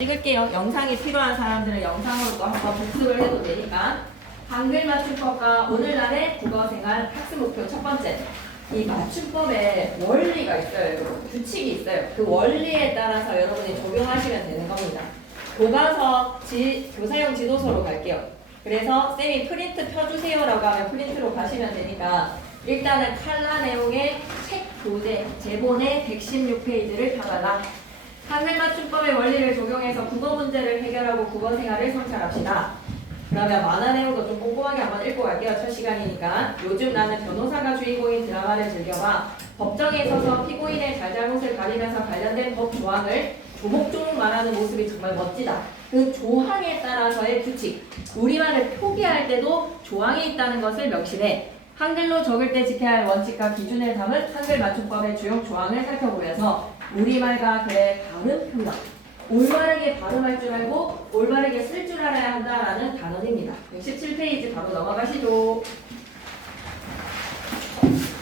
찍을게요. 영상이 필요한 사람들은 영상으로 또 한번 복습을 해도 되니까. 한글 맞춤법과 오늘날의 국어생활 학습 목표 첫 번째. 이 맞춤법에 원리가 있어요. 여러분. 규칙이 있어요. 그 원리에 따라서 여러분이 적용하시면 되는 겁니다. 교과서 교사용 지도서로 갈게요. 그래서 쌤이 프린트 펴주세요라고 하면 프린트로 가시면 되니까 일단은 칼라 내용의 책 교재 제본의 116페이지를 펴달라. 한글 맞춤법의 원리를 적용해서 국어 문제를 해결하고 국어 생활을 성찰합시다. 그러면 만화 내용도 좀 꼼꼼하게 한번 읽고 갈게요. 첫 시간이니까. 요즘 나는 변호사가 주인공인 드라마를 즐겨봐. 법정에 서서 피고인의 잘잘못을 가리면서 관련된 법 조항을 조목조목 말하는 모습이 정말 멋지다. 그 조항에 따라서의 규칙. 우리말을 표기할 때도 조항이 있다는 것을 명심해. 한글로 적을 때 지켜야 할 원칙과 기준을 담은 한글 맞춤법의 주요 조항을 살펴보면서 우리말과 그의 발음 표현, 올바르게 발음할 줄 알고 올바르게 쓸 줄 알아야 한다라는 단원입니다. 117페이지 바로 넘어가시죠.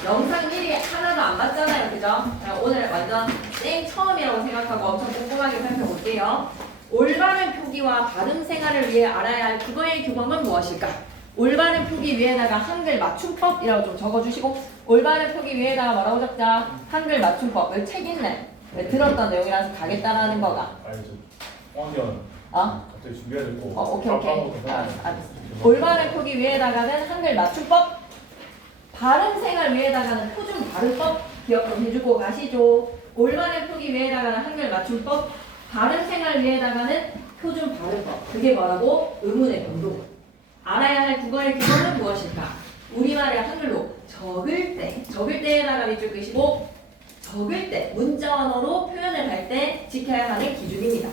영상 미리 하나도 안 봤잖아요. 그죠? 자, 오늘 완전 땡 처음이라고 생각하고 엄청 꼼꼼하게 살펴볼게요. 올바른 표기와 발음 생활을 위해 알아야 할 국어의 규범은 무엇일까? 올바른 표기 위에다가 한글 맞춤법이라고 좀 적어주시고, 올바른 표기 위에다가 뭐라고 적자? 한글 맞춤법. 책 있네. 들었던 내용이라서 가겠다라는 거가. 아니 저 황현 갑자기 준비해야 될 거. 오케이. 알았어. 올바른 표기 위에다가는 한글 맞춤법, 발음 생활 위에다가는 표준 발음법 기억 좀 해주고 가시죠. 올바른 표기 위에다가는 한글 맞춤법, 발음 생활 위에다가는 표준 발음법. 그게 뭐라고? 의문의 변동. 알아야 할 국어의 규범은 무엇일까? 우리말의 한글로 적을 때에다가 밑줄 끄시고, 적을 때, 문자 언어로 표현을 할 때 지켜야 하는 기준입니다.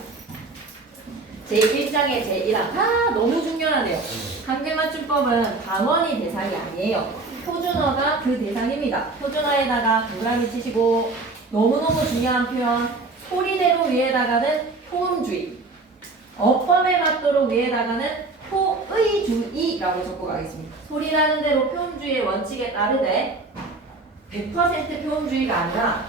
제1장의 제1항. 너무 중요하네요. 한글 맞춤법은 방언이 대상이 아니에요. 표준어가 그 대상입니다. 표준어에다가 동그라미 치시고, 너무너무 중요한 표현, 소리대로 위에다가는 표음주의, 어법에 맞도록 위에다가는 표의주의라고 적고 가겠습니다. 소리 나는 대로 표현주의의 원칙에 따르되 100% 표현주의가 아니라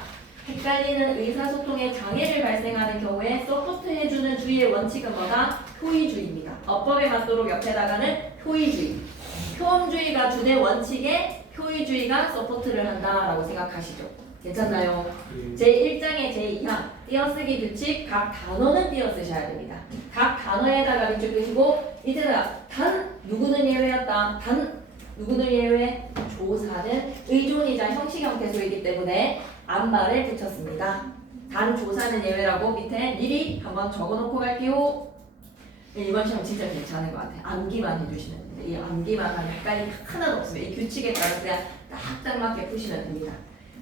헷갈리는 의사소통에 장애를 발생하는 경우에 서포트해주는 주의의 원칙은 뭐다? 표의주의입니다. 어법에 맞도록 옆에다가는 표의주의. 표현주의가 주된 원칙에 표의주의가 서포트를 한다라고 생각하시죠. 괜찮나요? 제1장의 제2항 띄어쓰기 규칙. 각 단어는 띄어쓰셔야 됩니다. 각 단어에다가 밑줄 끄시고 밑에다가 단 누구는 예외였다. 단 누구는 예외? 조사는 의존이자 형식 형태소이기 때문에 암말을 붙였습니다. 단 조사는 예외라고 밑에 미리 한번 적어놓고 갈게요. 이번 시험 진짜 괜찮은 것 같아요. 암기만 해주시면 됩니다. 이 암기만 하면 헷갈림 하나도 없습니다. 이 규칙에 따라서 그냥 딱딱 맞게 푸시면 됩니다.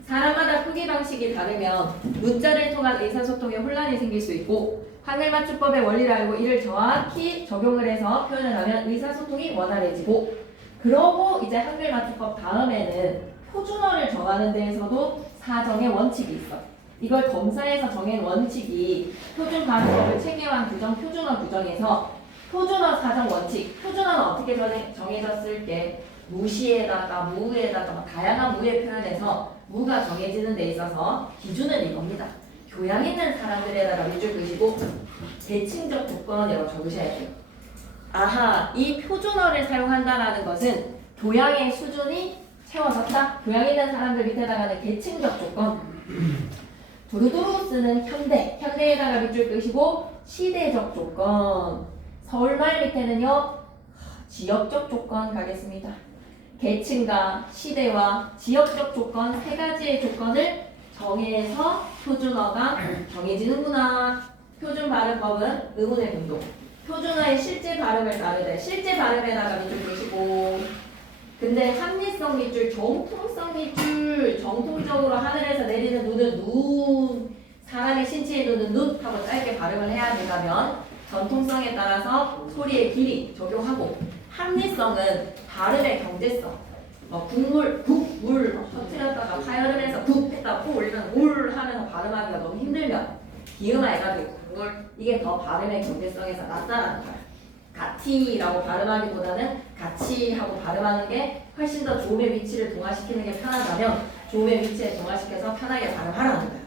사람마다 표기 방식이 다르면 문자를 통한 의사소통에 혼란이 생길 수 있고, 한글 맞춤법의 원리를 알고 이를 정확히 적용을 해서 표현을 하면 의사소통이 원활해지고, 그러고 이제 한글 맞춤법 다음에는 표준어를 정하는 데에서도 사정의 원칙이 있어. 이걸 검사에서 정한 원칙이 표준 발음법을 체계화한 규정 표준어 규정에서 표준어 사정 원칙. 표준어는 어떻게 정해졌을 때 무시에다가 무에다가 다양한 무에 표현해서 무가 정해지는 데 있어서 기준은 이겁니다. 교양 있는 사람들에다가 밑줄 끄시고 대칭적 조건이라고 적으셔야 돼요. 이 표준어를 사용한다라는 것은 교양의 수준이 채워졌다. 교양 있는 사람들 밑에다가는 대칭적 조건. 두루두루 쓰는 현대에다가 밑줄 끄시고 시대적 조건. 서울말 밑에는요 지역적 조건 가겠습니다. 계층과 시대와 지역적 조건 세 가지의 조건을 정해서 표준어가 정해지는구나. 표준 발음법은 의문의 변동. 표준어의 실제 발음을 다르되 실제 발음에다가 밑줄 끄시고, 근데 합리성 밑줄, 정통성 밑줄, 정통적으로 하늘에서 내리는 눈은 눈, 사람의 신체의 눈은 눈 하고 짧게 발음을 해야 된다면 전통성에 따라서 소리의 길이 적용하고, 합리성은 발음의 경제성. 국물, 국물 터뜨렸다가 파열음에서 국 했다가 코 올리면 울 하면서 발음하기가 너무 힘들면 기음아이가 되고 국물, 이게 더 발음의 경제성에서 낫다라는 거야. 같이라고 발음하기보다는 같이 하고 발음하는 게 훨씬 더 조음의 위치를 동화시키는 게 편하다면 조음의 위치에 동화시켜서 편하게 발음하라는 거야.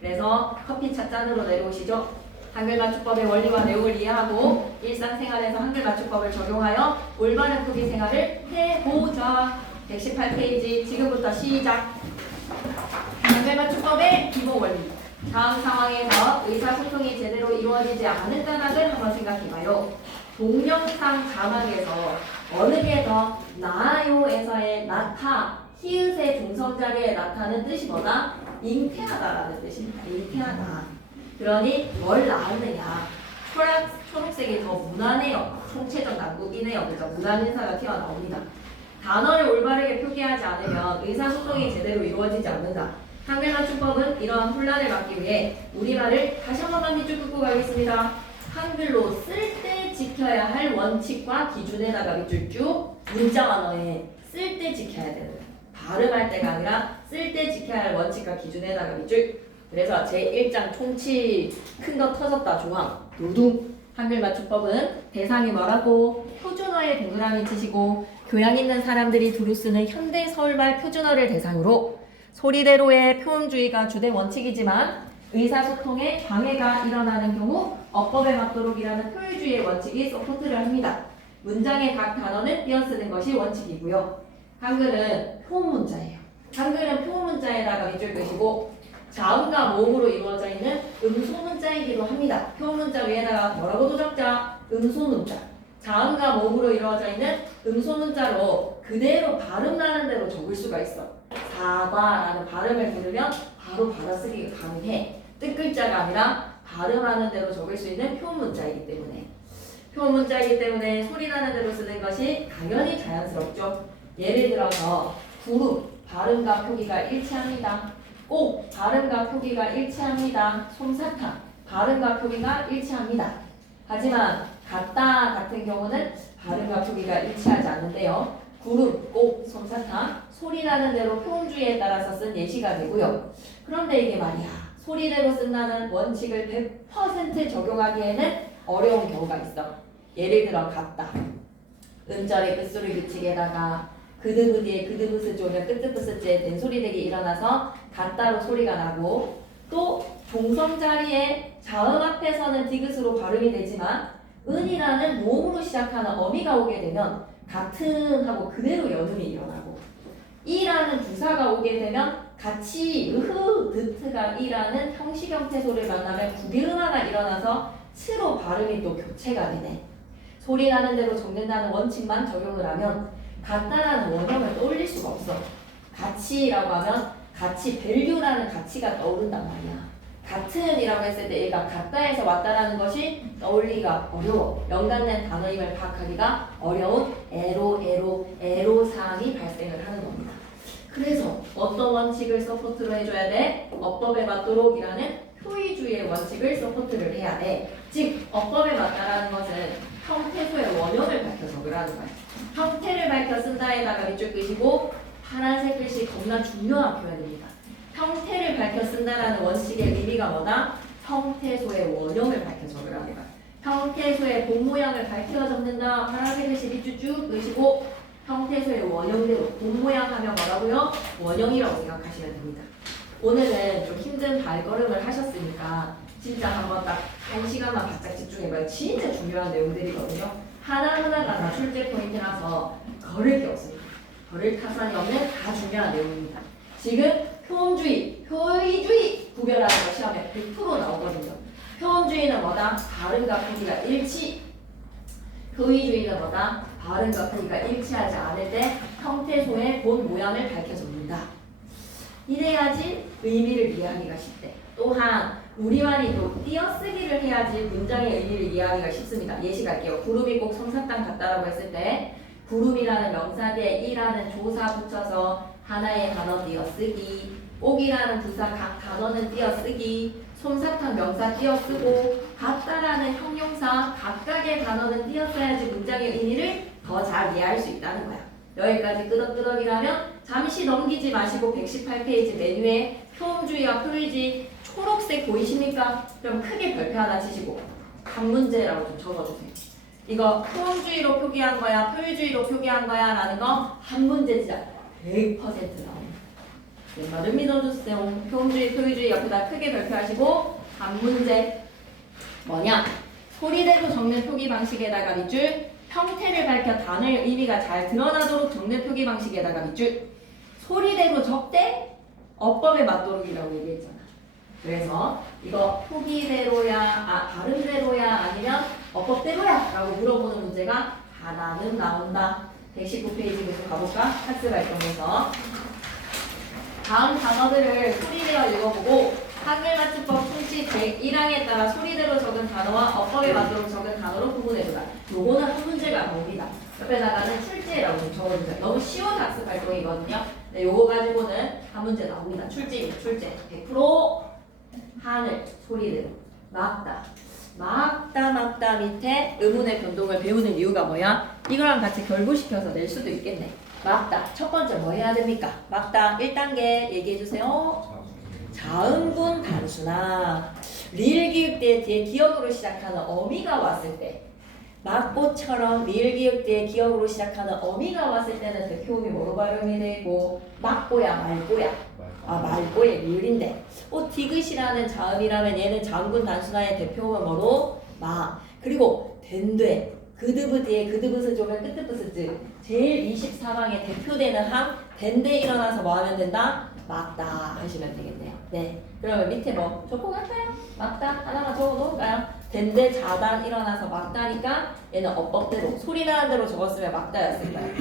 그래서 커피 찻잔으로 내려오시죠. 한글 맞춤법의 원리와 내용을 이해하고 일상생활에서 한글 맞춤법을 적용하여 올바른 표기 생활을 해보자. 118페이지 지금부터 시작. 한글 맞춤법의 기본 원리. 다음 상황에서 의사소통이 제대로 이루어지지 않은 까닭을 한번 생각해봐요. 동영상 자막에서 어느 게 더 나아요에서의 나타, 히읗의 중성자리에 나타는 뜻이 뭐다? 잉태하다라는 뜻입니다. 잉태하다. 그러니 뭘 낳았느냐? 초록색이 더 무난해요. 총체적 난국이네요. 그죠? 무난 인사가 튀어나옵니다. 단어를 올바르게 표기하지 않으면 의사소통이 제대로 이루어지지 않는다. 한글 맞춤법은 이러한 혼란을 막기 위해 우리말을 다시 한 번만 밑줄 긋고 가겠습니다. 한글로 쓸 때 지켜야 할 원칙과 기준에다가 밑줄 쭉 문자 언어에 쓸 때 지켜야 되는 거예요. 발음할 때가 아니라 쓸 때 지켜야 할 원칙과 기준에다가 밑줄. 그래서 제1장 총치 큰 거 터졌다 조항 노둥. 한글 맞춤법은 대상이 뭐라고? 표준어에 동그라미 치시고 교양 있는 사람들이 두루 쓰는 현대 서울말 표준어를 대상으로 소리대로의 표음주의가 주된 원칙이지만 의사소통에 방해가 일어나는 경우 어법에 맞도록이라는 표율주의의 원칙이 서포트를 합니다. 문장의 각 단어는 띄어쓰는 것이 원칙이고요. 한글은 표문자예요. 한글은 표문자에다가 밑줄 끄시고 자음과 모음으로 이루어져 있는 음소문자이기도 합니다. 표문자 위에다가 뭐라고도 적자? 음소문자. 자음과 모음으로 이루어져 있는 음소문자로 그대로 발음 나는 대로 적을 수가 있어. 사과라는 발음을 들으면 바로 받아쓰기가 가능해. 뜻글자가 아니라 발음하는 대로 적을 수 있는 표문자이기 때문에. 표문자이기 때문에 소리 나는 대로 쓰는 것이 당연히 자연스럽죠. 예를 들어서 구름, 발음과 표기가 일치합니다. 꼭, 발음과 표기가 일치합니다. 솜사탕, 발음과 표기가 일치합니다. 하지만 같다 같은 경우는 발음과 표기가 일치하지 않는데요. 구름, 꼭, 솜사탕, 소리 나는 대로 표음주의에 따라서 쓴 예시가 되고요. 그런데 이게 말이야. 소리대로 쓴다는 원칙을 100% 적용하기에는 어려운 경우가 있어. 예를 들어 같다. 음절의 끝소리 규칙에다가 그드브 뒤에 그드브스 오면 끄트브스째 된소리되기 일어나서 같다로 소리가 나고 또 종성 자리에 자음 앞에서는 디귿으로 발음이 되지만 은이라는 모음으로 시작하는 어미가 오게 되면 같은 하고 그대로 연음이 일어나고 이라는 부사가 오게 되면 같이 으흐 드트가 이라는 형식 형태 소리를 만나면 구비음화가 일어나서 스로 발음이 또 교체가 되네. 소리 나는 대로 적는다는 원칙만 적용을 하면 같다라는 원형을 떠올릴 수가 없어. 가치라고 하면 가치, 밸류라는 가치가 떠오른단 말이야. 같은이라고 했을 때 얘가 같다에서 왔다라는 것이 떠올리기가 어려워. 연관된 단어임을 파악하기가 어려운 애로사항이 발생을 하는 겁니다. 그래서 어떤 원칙을 서포트로 해줘야 돼? 어법에 맞도록이라는 표의주의의 원칙을 서포트를 해야 돼. 즉 어법에 맞다라는 것은 형태소의 원형을 밝혀 적으라는 거야. 형태를 밝혀 쓴다에다가 밑줄 끄시고 파란색 글씨 겁나 중요한 표현입니다. 형태를 밝혀 쓴다라는 원칙의 의미가 뭐다? 형태소의 원형을 밝혀 적으라는 거야. 형태소의 본 모양을 밝혀 적는다. 파란색 글씨 밑줄 쭉 끄시고 형태소의 원형대로 본 모양 하면 뭐라고요? 원형이라고 생각하시면 됩니다. 오늘은 좀 힘든 발걸음을 하셨으니까 진짜 한번 딱 1시간만 바짝 집중해봐요. 진짜 중요한 내용들이거든요. 하나하나가 다 출제 포인트라서 거를 게 없습니다. 거를 타산이 없는 다 중요한 내용입니다. 지금 표음주의, 표의주의 구별하는 거 시험에 100% 나오거든요. 표음주의는 뭐다? 발음과 표기가 일치. 표의주의는 뭐다? 발음과 표기가 일치하지 않을 때 형태소의 본 모양을 밝혀 적는다. 이래야지 의미를 이해하기가 쉽대. 또한 우리말이 또 띄어쓰기를 해야지 문장의 의미를 이해하기가 쉽습니다. 예시 갈게요. 구름이 꼭 솜사탕 같다라고 했을 때 구름이라는 명사 뒤에 이라는 조사 붙여서 하나의 단어 띄어쓰기, 꼭이라는 부사 각 단어는 띄어쓰기, 솜사탕 명사 띄어쓰고 같다라는 형용사 각각의 단어는 띄어써야지 문장의 의미를 더 잘 이해할 수 있다는 거야. 여기까지 끄덕끄덕이라면 잠시 넘기지 마시고 118페이지 메뉴에 표음주의와 표의주의 초록색 보이십니까? 그럼 크게 별표 하나 치시고 단문제라고 좀 적어주세요. 이거 표음주의로 표기한 거야, 표의주의로 표기한 거야 라는 거 한 문제짜 100% 나옵니다. 왼발을 믿어주세요. 표음주의, 표의주의 옆에다 크게 별표하시고 단문제 뭐냐? 소리대로 적는 표기 방식에다가 밑줄 형태를 밝혀 단어의 의미가 잘 드러나도록 적는 표기 방식에다가 밑줄 소리대로 적되 어법에 맞도록이라고 얘기했잖아. 그래서 이거 표기대로야, 발음대로야 아니면 어법대로야 라고 물어보는 문제가 하나는 나온다. 119페이지 계속 가볼까? 학습 활동에서 다음 단어들을 소리내어 읽어보고 한글 맞춤법 충치 제1항에 따라 소리대로 적은 단어와 어법에 맞도록 적은 단어로 구분해주라. 요거는 한 문제가 나옵니다. 옆에다가는 출제라고 적어주세요. 너무 쉬운 학습 활동이거든요. 네, 요거 가지고는 한 문제 나옵니다. 출제입니다. 출제. 100% 하늘 소리대로 막다. 막다 밑에 의문의 변동을 배우는 이유가 뭐야? 이거랑 같이 결부시켜서 낼 수도 있겠네. 막다. 첫 번째 뭐 해야 됩니까? 막다 1단계 얘기해주세요. 자음군 단수나 리을 기역 때 뒤에 기역으로 시작하는 어미가 왔을 때 막고처럼 리을 기역 때 기역으로 시작하는 어미가 왔을 때는 대표음이 뭐로 발음이 되고 막고야 말고야 말고의 리을인데 디귿이라는 자음이라면 얘는 자음군 단수나의 대표음은 뭐로? 마. 그리고 된되 그드브 뒤에 그드브스 조면 끄트브스즈 제일 24방에 대표되는 함 된데 일어나서 뭐 하면 된다? 막다 하시면 되겠네요. 네. 그러면 밑에 뭐 적고 갈까요? 막다 하나만 적어놓을까요? 된데 자단 일어나서 막다니까 얘는 어법대로 소리 나는 대로 적었으면 막다였을 거예요.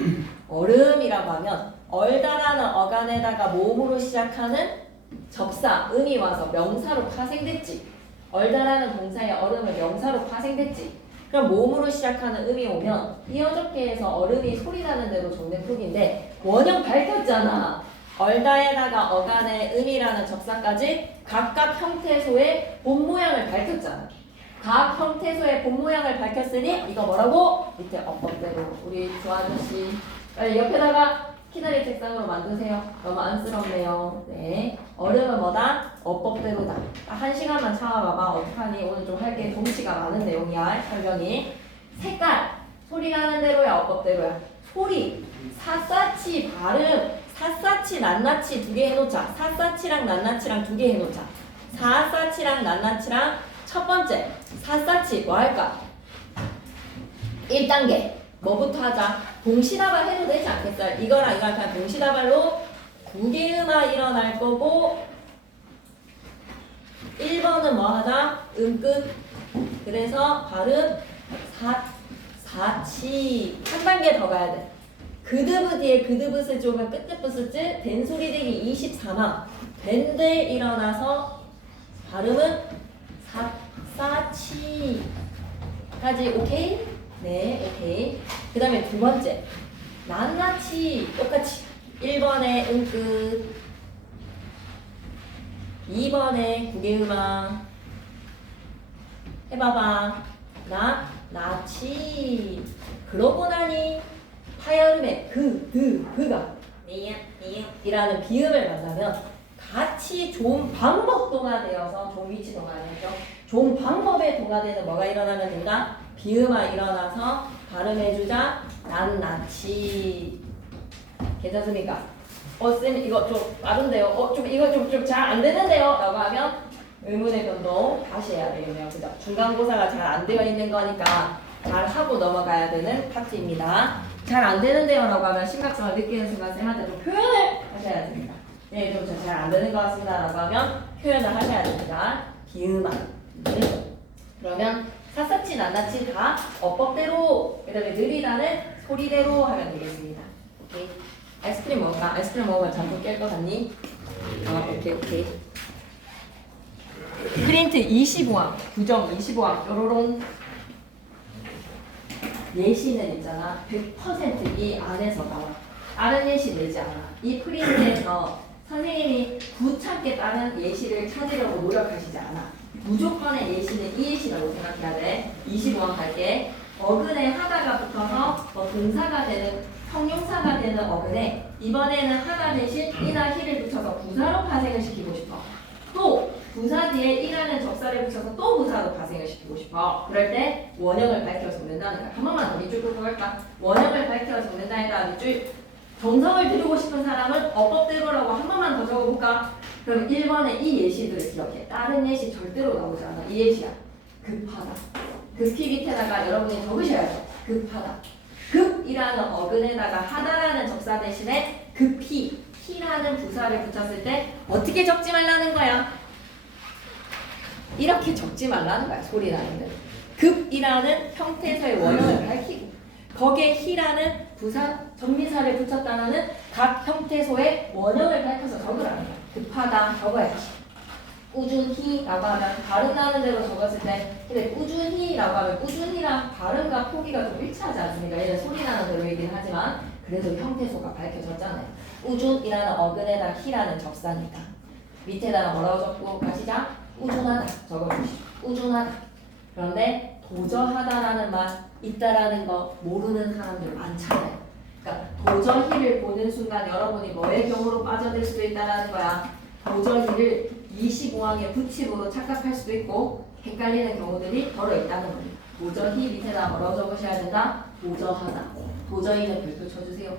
얼음이라고 하면 얼다라는 어간에다가 모음으로 시작하는 접사 음이 와서 명사로 파생됐지. 얼다라는 동사의 얼음은 명사로 파생됐지. 그럼 모음으로 시작하는 음이 오면 이어적계에서 얼음이 소리 나는 대로 적는 표기인데 원형 밝혔잖아. 얼다에다가 어간에 음이라는 접사까지 각각 형태소의 본 모양을 밝혔잖아. 각 형태소의 본 모양을 밝혔으니 이거 뭐라고? 밑에 어법대로 우리 조아저씨 빨리 옆에다가 키나리 책상으로 만드세요. 너무 안쓰럽네요. 네, 얼음은 뭐다? 어법대로다. 한 시간만 참아봐봐. 어떡하니? 오늘 좀 할게. 동시가 많은 내용이야. 설명이. 색깔 소리 나는 대로야 어법대로야. 소리 사사치 발음 사사치 낱낱이 두 개 해놓자. 사사치랑 낱낱이랑 두 개 해놓자. 사사치랑 낱낱이랑 첫 번째 사사치 뭐 할까? 1단계 뭐부터 하자? 동시다발 해도 되지 않겠어요? 이거랑 이거랑 그냥 동시다발로 두 개의 음악 일어날 거고 1번은 뭐 하자? 끝. 그래서 발음 사치 한 단계 더 가야 돼. 그드브 뒤에 그드브스 조면 끝드브스즈 된 소리 되기 24만 된데 일어나서 발음은 사치까지. 오케이? 네, 오케이. 그 다음에 두 번째 낱낱이 똑같이 1번에 끝 2번에 구개음악 해봐봐. 낱낱이 그러고 나니 하여름에 그가 이라는 비음을 만나면 같이 좋은 방법 동화되어서 좋은 위치 동화되죠. 좋은 방법에 동화되는 뭐가 일어나면 된다? 비음아 일어나서 발음해주자. 낱낱이. 괜찮습니까? 쌤 이거 좀 빠른데요? 이거 좀 잘 안 되는데요? 라고 하면 의문의 변동 다시 해야 되겠네요. 그죠? 중간고사가 잘 안 되어 있는 거니까 잘 하고 넘어가야 되는 파트입니다. 잘 안 되는데요? 라고 하면 심각성을 느끼는 순간 쌤한테 좀 표현을 하셔야 됩니다. 네, 좀 잘 안 되는 것 같습니다. 라고 하면 표현을 하셔야 됩니다. 비음아. 그러면 사사치 낱낱이 다 어법대로 그 다음에 느리다는 소리대로 하면 되겠습니다. 오케이. 아이스크림 먹을까? 아이스크림 먹으면 잠깐 깰 것 같니? 오케이. 프린트 25항, 규정 25항, 뾰로롱. 예시는 있잖아. 100% 안에서 나와. 다른 예시 내지 않아. 이 프린트에서 선생님이 구차게 다른 예시를 찾으려고 노력하시지 않아. 무조건의 예시는 이 예시라고 생각해야 돼. 25항 갈게. 어근에 하다가 붙어서 동사가 되는 형용사가 되는 어근에 이번에는 하다 대신 이나 히를 붙여서 부사로 파생을 시키고 싶어. 또 부사 뒤에 이라는 접사를 붙여서 또 부사로 파생을 시키고 싶어. 그럴 때 원형을 밝혀 적는다는 거야. 한 번만 더 밑줄 끄고 할까? 원형을 밝혀 적는다에다 밑줄 정성을 들이고 싶은 사람은 어법대로라고 한 번만 더 적어볼까? 그럼 1번의 이 예시들을 기억해. 다른 예시 절대로 나오지 않아. 이 예시야. 급하다. 급히 밑에다가 여러분이 적으셔야죠. 급하다. 급이라는 어근에다가 하다라는 접사 대신에 급히 히라는 부사를 붙였을 때 어떻게 적지 말라는 거야? 이렇게 적지 말라는 거야. 소리 나는 데 급이라는 형태에서의 원형을 밝히고 거기에 히라는 부사 정미사를 붙였다는 각 형태소의 원형을 밝혀서 적으라는 거야. 급하다 적어야지. 꾸준히라고 하면 발음 나는 대로 적었을 때 근데 꾸준히라고 하면 꾸준히랑 발음과 포기가 좀 일치하지 않습니까? 얘는 소리 나는 대로 얘기는 하지만 그래도 형태소가 밝혀졌잖아요. 꾸준이라는 어근에다 히라는 접사니까 밑에다가 뭐라고 적고 가시자? 꾸준하다 적어주시죠. 꾸준하다. 그런데 도저하다라는 말 있다라는 거 모르는 사람들 많잖아요. 그러니까 도저히를 보는 순간 여러분이 뭐의 경우로 빠져들 수도 있다라는 거야. 도저히를 25항의 붙임으로 착각할 수도 있고 헷갈리는 경우들이 더러 있다는 거예요. 도저히 밑에다 뭐라고 적으셔야 된다? 도저하다. 도저히는 별표 쳐주세요.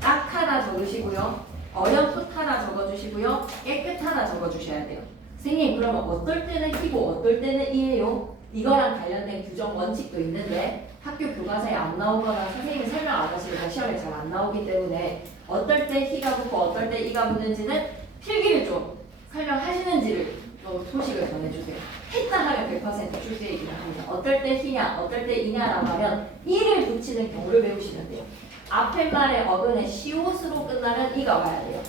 딱하다 적으시고요. 어렴풋하다 적어주시고요. 깨끗하다 적어주셔야 돼요. 선생님 그러면 어떨 때는 희고 어떨 때는 이예요? 이거랑 관련된 규정 원칙도 있는데 학교 교과서에 안 나오거나 선생님이 설명 안 하시니까 시험에 잘 안 나오기 때문에 어떨 때 희가 붙고 어떨 때 이가 붙는지는 필기를 좀 설명하시는지를 또 소식을 전해주세요. 했다 하면 100% 출제이기를 합니다. 어떨 때 희냐 어떨 때 이냐라고 하면 이를 붙이는 경우를 배우시면 돼요. 앞에 말의 어근에 시옷으로 끝나는 이가 와야 돼요.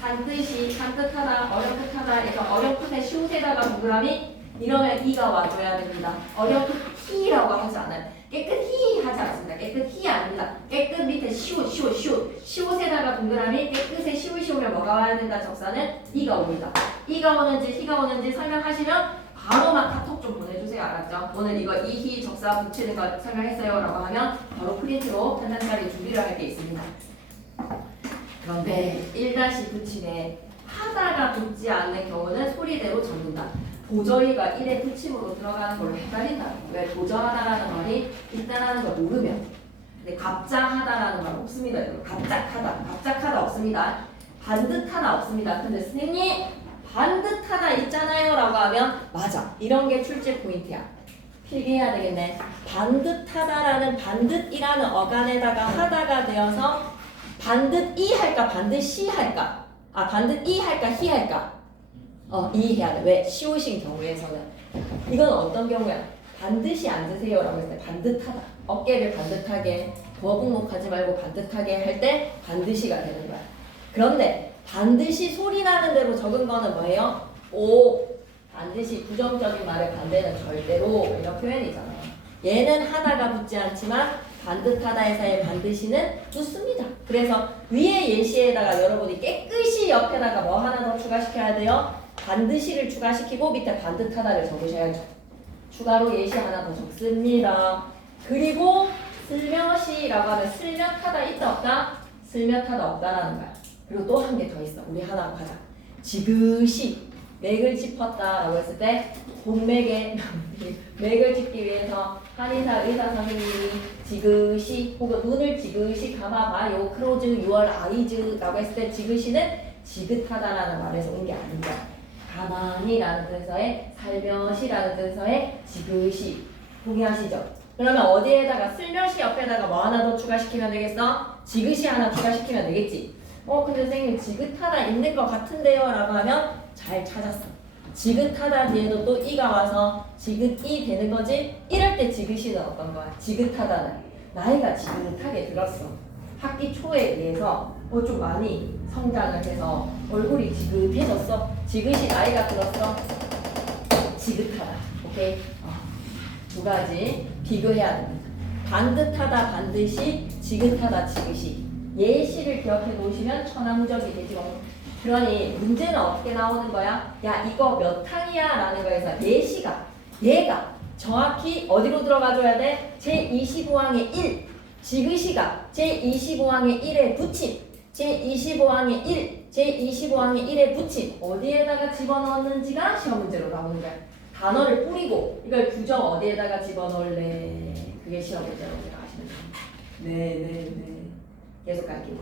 산뜻이 산뜻하다 어렴풋하다 해서 어렴풋의 시옷에다가 동그라미 이러면 이가 와줘야 됩니다. 어렴풋히라고 하지 않아요. 깨끗히 하지 않습니다. 깨끗히 아닙니다. 깨끗 밑에 시옷에다가 동그라미 깨끗에 시옷이 오면 뭐가 와야 된다 접사는 이가 옵니다. 이가 오는지 희가 오는지 설명하시면 바로만 카톡 좀 보내주세요. 알았죠? 오늘 이거 이희 접사 붙이는 거 설명했어요 라고 하면 바로 프린트로 한 장짜리 준비를 할 게 있습니다. 그런데 1- 붙임에 하다가 붙지 않는 경우는 소리대로 적는다. 도저히가 1의 붙임으로 들어가는 걸로 헷갈린다. 왜 도저하다라는 말이 있다라는 걸 모르면. 근데 갑작하다라는 말 없습니다. 갑작하다 없습니다. 반듯하다 없습니다. 근데 선생님 반듯하다 있잖아요 라고 하면 맞아. 이런 게 출제 포인트야. 필기해야 되겠네. 반듯하다라는 반듯이라는 어간에다가 하다가 되어서 반듯이 할까 반드시 할까? 반듯이 할까 히 할까? 이 해야 돼. 왜? 시옷인 경우에서는. 이건 어떤 경우야? 반드시 앉으세요 라고 했을 때 반듯하다. 어깨를 반듯하게 버북목하지 말고 반듯하게 할 때 반드시가 되는 거야. 그런데 반드시 소리 나는 대로 적은 거는 뭐예요? 반드시 부정적인 말의 반대는 절대로 이런 표현이잖아요. 얘는 하다가 붙지 않지만 반듯하다에서의 반드시는 붙습니다. 그래서 위에 예시에다가 여러분이 깨끗이 옆에다가 뭐 하나 더 추가시켜야 돼요? 반드시를 추가시키고 밑에 반듯하다를 적으셔야죠. 추가로 예시 하나 더 적습니다. 그리고 슬며시라고 하면 슬며하다 있다 없다? 슬며하다 없다라는 거야. 그리고 또 한 개 더 있어. 우리 하나 가자. 지그시 맥을 짚었다라고 했을 때 본맥에 맥을 짚기 위해서 한의사 의사 선생님이 지그시 혹은 눈을 지그시 감아봐요. 크로즈 유얼 아이즈라고 했을 때 지그시는 지긋하다라는 말에서 온 게 아닙니다. 가만히라는 뜻에서의 살며시라는 뜻에서의 지그시 동의하시죠? 그러면 어디에다가 슬며시 옆에다가 뭐 하나 더 추가시키면 되겠어? 지그시 하나 추가시키면 되겠지? 근데 선생님 지긋하다 있는 것 같은데요? 라고 하면 잘 찾았어. 지긋하다 뒤에도 또 이가 와서 지긋이 되는 거지? 이럴 때 지그시는 어떤 거야? 지긋하다는 나이가 지긋하게 들었어. 학기 초에 비해서 좀 많이 성장을 해서 얼굴이 지긋해졌어. 지긋이 나이가 들었어. 지긋하다. 오케이? 두 가지 비교해야 됩니다. 반듯하다 반드시, 지긋하다 지그시. 예시를 기억해 놓으시면 천하무적이 되죠. 그러니 문제는 어떻게 나오는 거야? 야 이거 몇 항이야? 라는 거에서 예시가 얘가 정확히 어디로 들어가줘야 돼? 제25항의 1 지그시가 제25항의 1에 붙임 제25항의 1 제25항의 1에 붙임 어디에다가 집어넣었는지가 시험 문제로 나오는 거야. 단어를 뿌리고 이걸 규정 어디에다가 집어넣을래? 그게 시험 문제로 아시는 거예요. 네네네 계속 갈게요.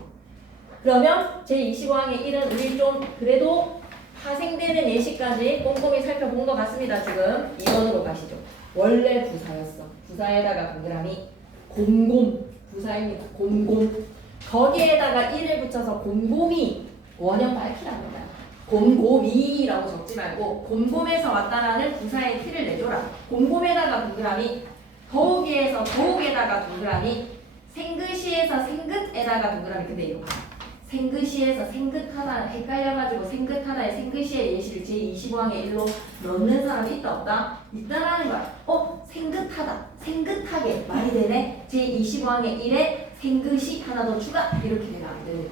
그러면 제25항의 1은 우리 좀 그래도 파생되는 예시까지 꼼꼼히 살펴본 것 같습니다. 지금 2번으로 가시죠. 원래 부사였어. 부사에다가 동그라미 곰곰 부사입니다. 곰곰. 거기에다가 1을 붙여서 곰곰이 원형 밝히라는 거야. 곰곰이라고 적지 말고 곰곰에서 왔다라는 부사의 티를 내줘라. 곰곰에다가 동그라미, 더욱이에서 더욱에다가 동그라미, 생긋이에서 생긋에다가 동그라미. 근데 이거 봐. 생긋이에서 생긋하다 헷갈려가지고 생긋하다에 생긋이의 예시를 제25항의 1로 넣는 사람이 있다 없다? 있다라는 거야. 생긋하다 생긋하게 말이 되네. 제25항의 1에 생긋이 하나 더 추가 이렇게 되면 안 되는 거야.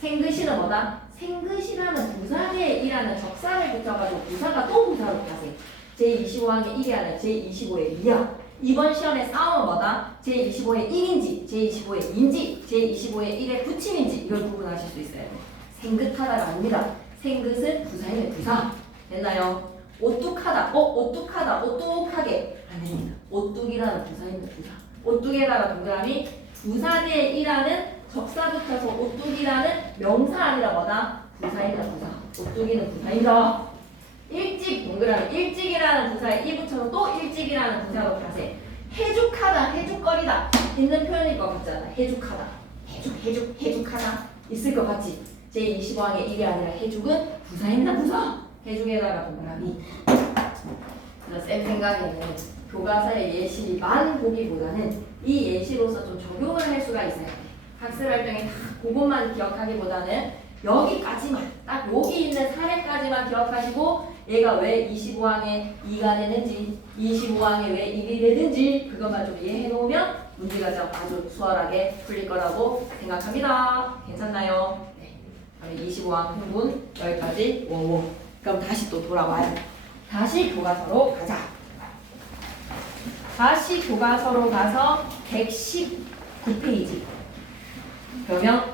생긋이는 뭐다? 생긋이라는 부사의 1하는 적사를 붙여가지고 부사가 또 부사로 가세. 제25항의 1이 아니라 제25의 2야. 이번 시험의 싸움은 뭐다? 제25의 1인지, 제25의 인지, 제25의 1의 붙임인지 이걸 구분하실 수 있어요. 생긋하다가 아닙니다. 생긋은 부사임의 부사. 됐나요? 오뚝하다, 오뚝하다, 오뚝하게 안 됩니다. 오뚝이라는 부사임의 부사. 오뚝에다가 동그라미 부사 뒤에 1하는 적사 붙여서 오뚝이라는 명사 아니라 뭐다? 부사입니다. 부사. 오뚝이는 부사입니다. 일찍 동그라미 일찍이라는 부사에 이 붙여서 또 일찍이라는 부사로 가세. 해죽하다 해죽거리다 있는 표현일 것 같잖아. 해죽하다 해죽하다 있을 것 같지. 제25항의 1이 아니라 해죽은 부사입니다. 부사. 해죽에다가 동그라미. 그래서 쌤 생각에는 교과서의 예시만 보기보다는 이 예시로서 좀 적용을 할 수가 있어야 돼. 학습할 때에 다 그것만 기억하기보다는 여기까지만 딱 여기 있는 사례까지만 기억하시고 얘가 왜 25항에 2가 되는지 25항에 왜 1이 되는지 그것만 좀 이해해 놓으면 문제가 아주 수월하게 풀릴 거라고 생각합니다. 괜찮나요? 네. 그럼 25항 흥분 여기까지 워워. 그럼 다시 또 돌아와요. 다시 교과서로 가자. 다시 교과서로 가서 119페이지. 그러면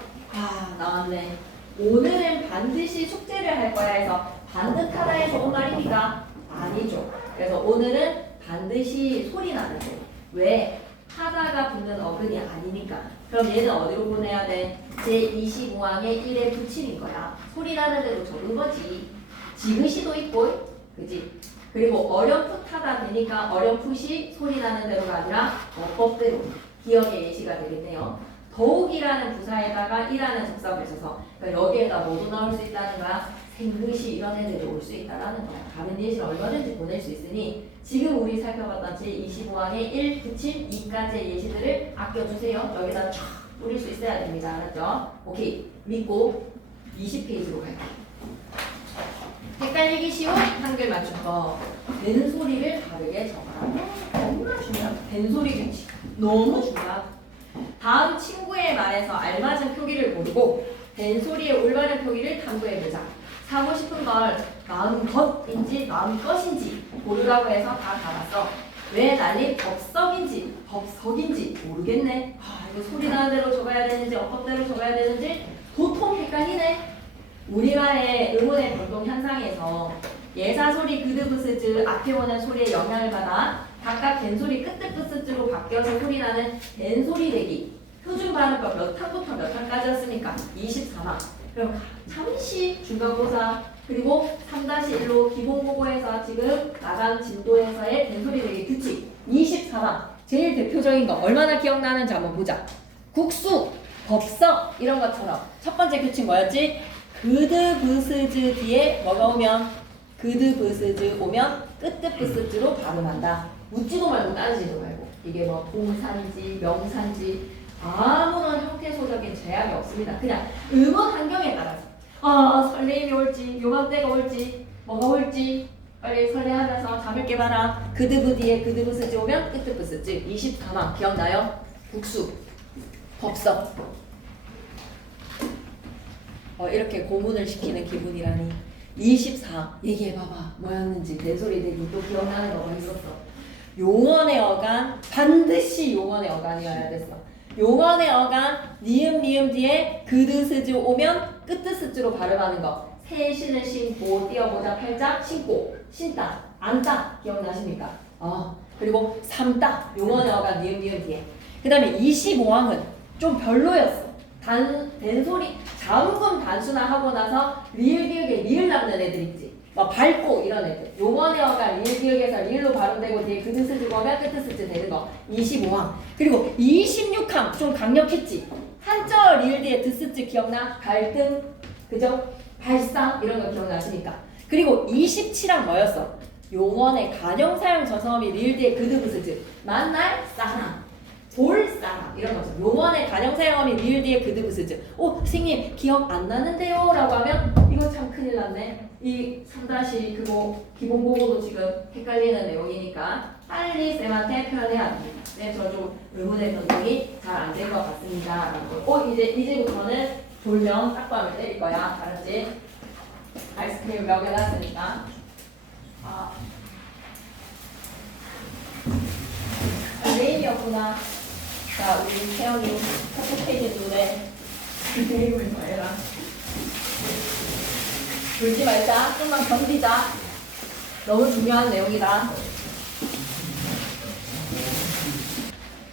나왔네. 오늘은 반드시 숙제를 할 거야 해서 반듯하다 해서 온 말입니까? 아니죠. 그래서 오늘은 반드시 소리 나는 거. 왜? 하다가 붙는 어근이 아니니까. 그럼 얘는 어디로 보내야 돼? 제25항의 1에 붙이는 거야. 소리 나는 대로 적은 거지. 지그시도 있고, 그지? 그리고 어렴풋하다 되니까 어렴풋이 소리 나는 대로가 아니라 어법대로 기억의 예시가 되겠네요. 더욱이라는 부사에다가 이라는 적사를 써서 그러니까 여기에다 뭐도 넣을 수 있다는 거야? 생긋이 이런 애들이 올 수 있다는 거야. 가면 예시를 얼마든지 보낼 수 있으니 지금 우리 살펴봤던 제25항의 1 붙임 2까지의 예시들을 아껴주세요. 여기다 쫙 뿌릴 수 있어야 됩니다. 알았죠? 오케이. 믿고 20페이지로 갈게요. 헷갈리기 쉬운 한글 맞춤법. 된 소리를 바르게 적어라. 정말 중요한 된 소리 규칙. 너무 중요하다. 다음 친구의 말에서 알맞은 표기를 고르고 된 소리의 올바른 표기를 탐구해보자. 사고 싶은 걸 마음것인지 마음것인지 고르라고 해서 다 잡았어. 왜 난리 법석인지 법석인지 모르겠네. 이거 소리 나는 대로 적어야 되는지 어법대로 적어야 되는지 도통 헷갈리네. 우리말의 음운의 변동 현상에서 예사소리 그드브스즈 앞에 오는 소리에 영향을 받아 각각 된소리 끝뜻브스즈로 바뀌어서 소리나는 된소리 대기. 표준 발음법 몇 항부터 몇 항까지였습니까? 24항. 그럼 잠시 중간고사 그리고 3-1로 기본국어에서 지금 나간 진도에서의 된소리 대기 규칙 24항. 제일 대표적인 거 얼마나 기억나는지 한번 보자. 국수, 법석 이런 것처럼 첫 번째 규칙 뭐였지? 그드브스즈 뒤에 뭐가 오면 그드브스즈 오면 끝뜻브스즈로 발음한다. 묻지도 말고 따지지도 말고 이게 뭐 동사인지 명사인지 아무런 형태소적인 제약이 없습니다. 그냥 음원 환경에 따라서 설레임이 올지 요맘때가 올지 뭐가 올지 빨리 설레하면서 잠을 깨봐라. 그드브 뒤에 그드브스즈 오면 끝뜻브스즈 24항 기억나요? 국수, 법석 이렇게 고문을 시키는 기분이라니. 24 얘기해봐봐 뭐였는지. 된소리 대기 또 기억나는 거가 있었어. 용언의 어간 반드시 용언의 어간이어야 됐어. 용언의 어간 니은 미음 뒤에 그드스즈 오면 끝드스즈로 발음하는 거. 새 신을 신고 띄어보자 팔자 신고 신다 안다 기억나십니까? 그리고 삼다 용언의 어간 니은 미음 뒤에. 그 다음에 25항은 좀 별로였어. 된소리 자음금 단순화하고 나서 리을 기억에 리을 남는 애들 있지. 막 밟고 이런 애들. 요번에 어가 릴기역에서 릴로 발음되고 뒤에 그 뜻을 주고 하면 끝 뜻을 되는 거. 25항. 그리고 26항 좀 강력했지. 한자 릴 뒤에 드스츠 기억나? 갈등, 그죠? 발상 이런 거 기억나시니까. 그리고 27항 뭐였어? 용언의 간형사용 저성어미 릴 뒤에 그드브스즈 만날 사람, 볼 사람 이런 거죠. 용언의 간형사용어미 릴 뒤에 그드브스즈. 오 선생님 기억 안 나는데요? 라고 하면 이거 참 큰일 났네. 이 3- 그거 기본 보고도 지금 헷갈리는 내용이니까 빨리 쌤한테 표현해야 됩니다. 네, 저 좀 의문의 변동이 잘 안 된 것 같습니다. 라고. 이제부터는 돌면 딱밤을 때릴 거야. 알았지? 아이스크림 몇 개 놨으니까. 메인이었구나. 자, 우리 태영이 카톡 페이지 눈에 메인을 더 해라. 울지 말자. 좀만 견디자. 너무 중요한 내용이다.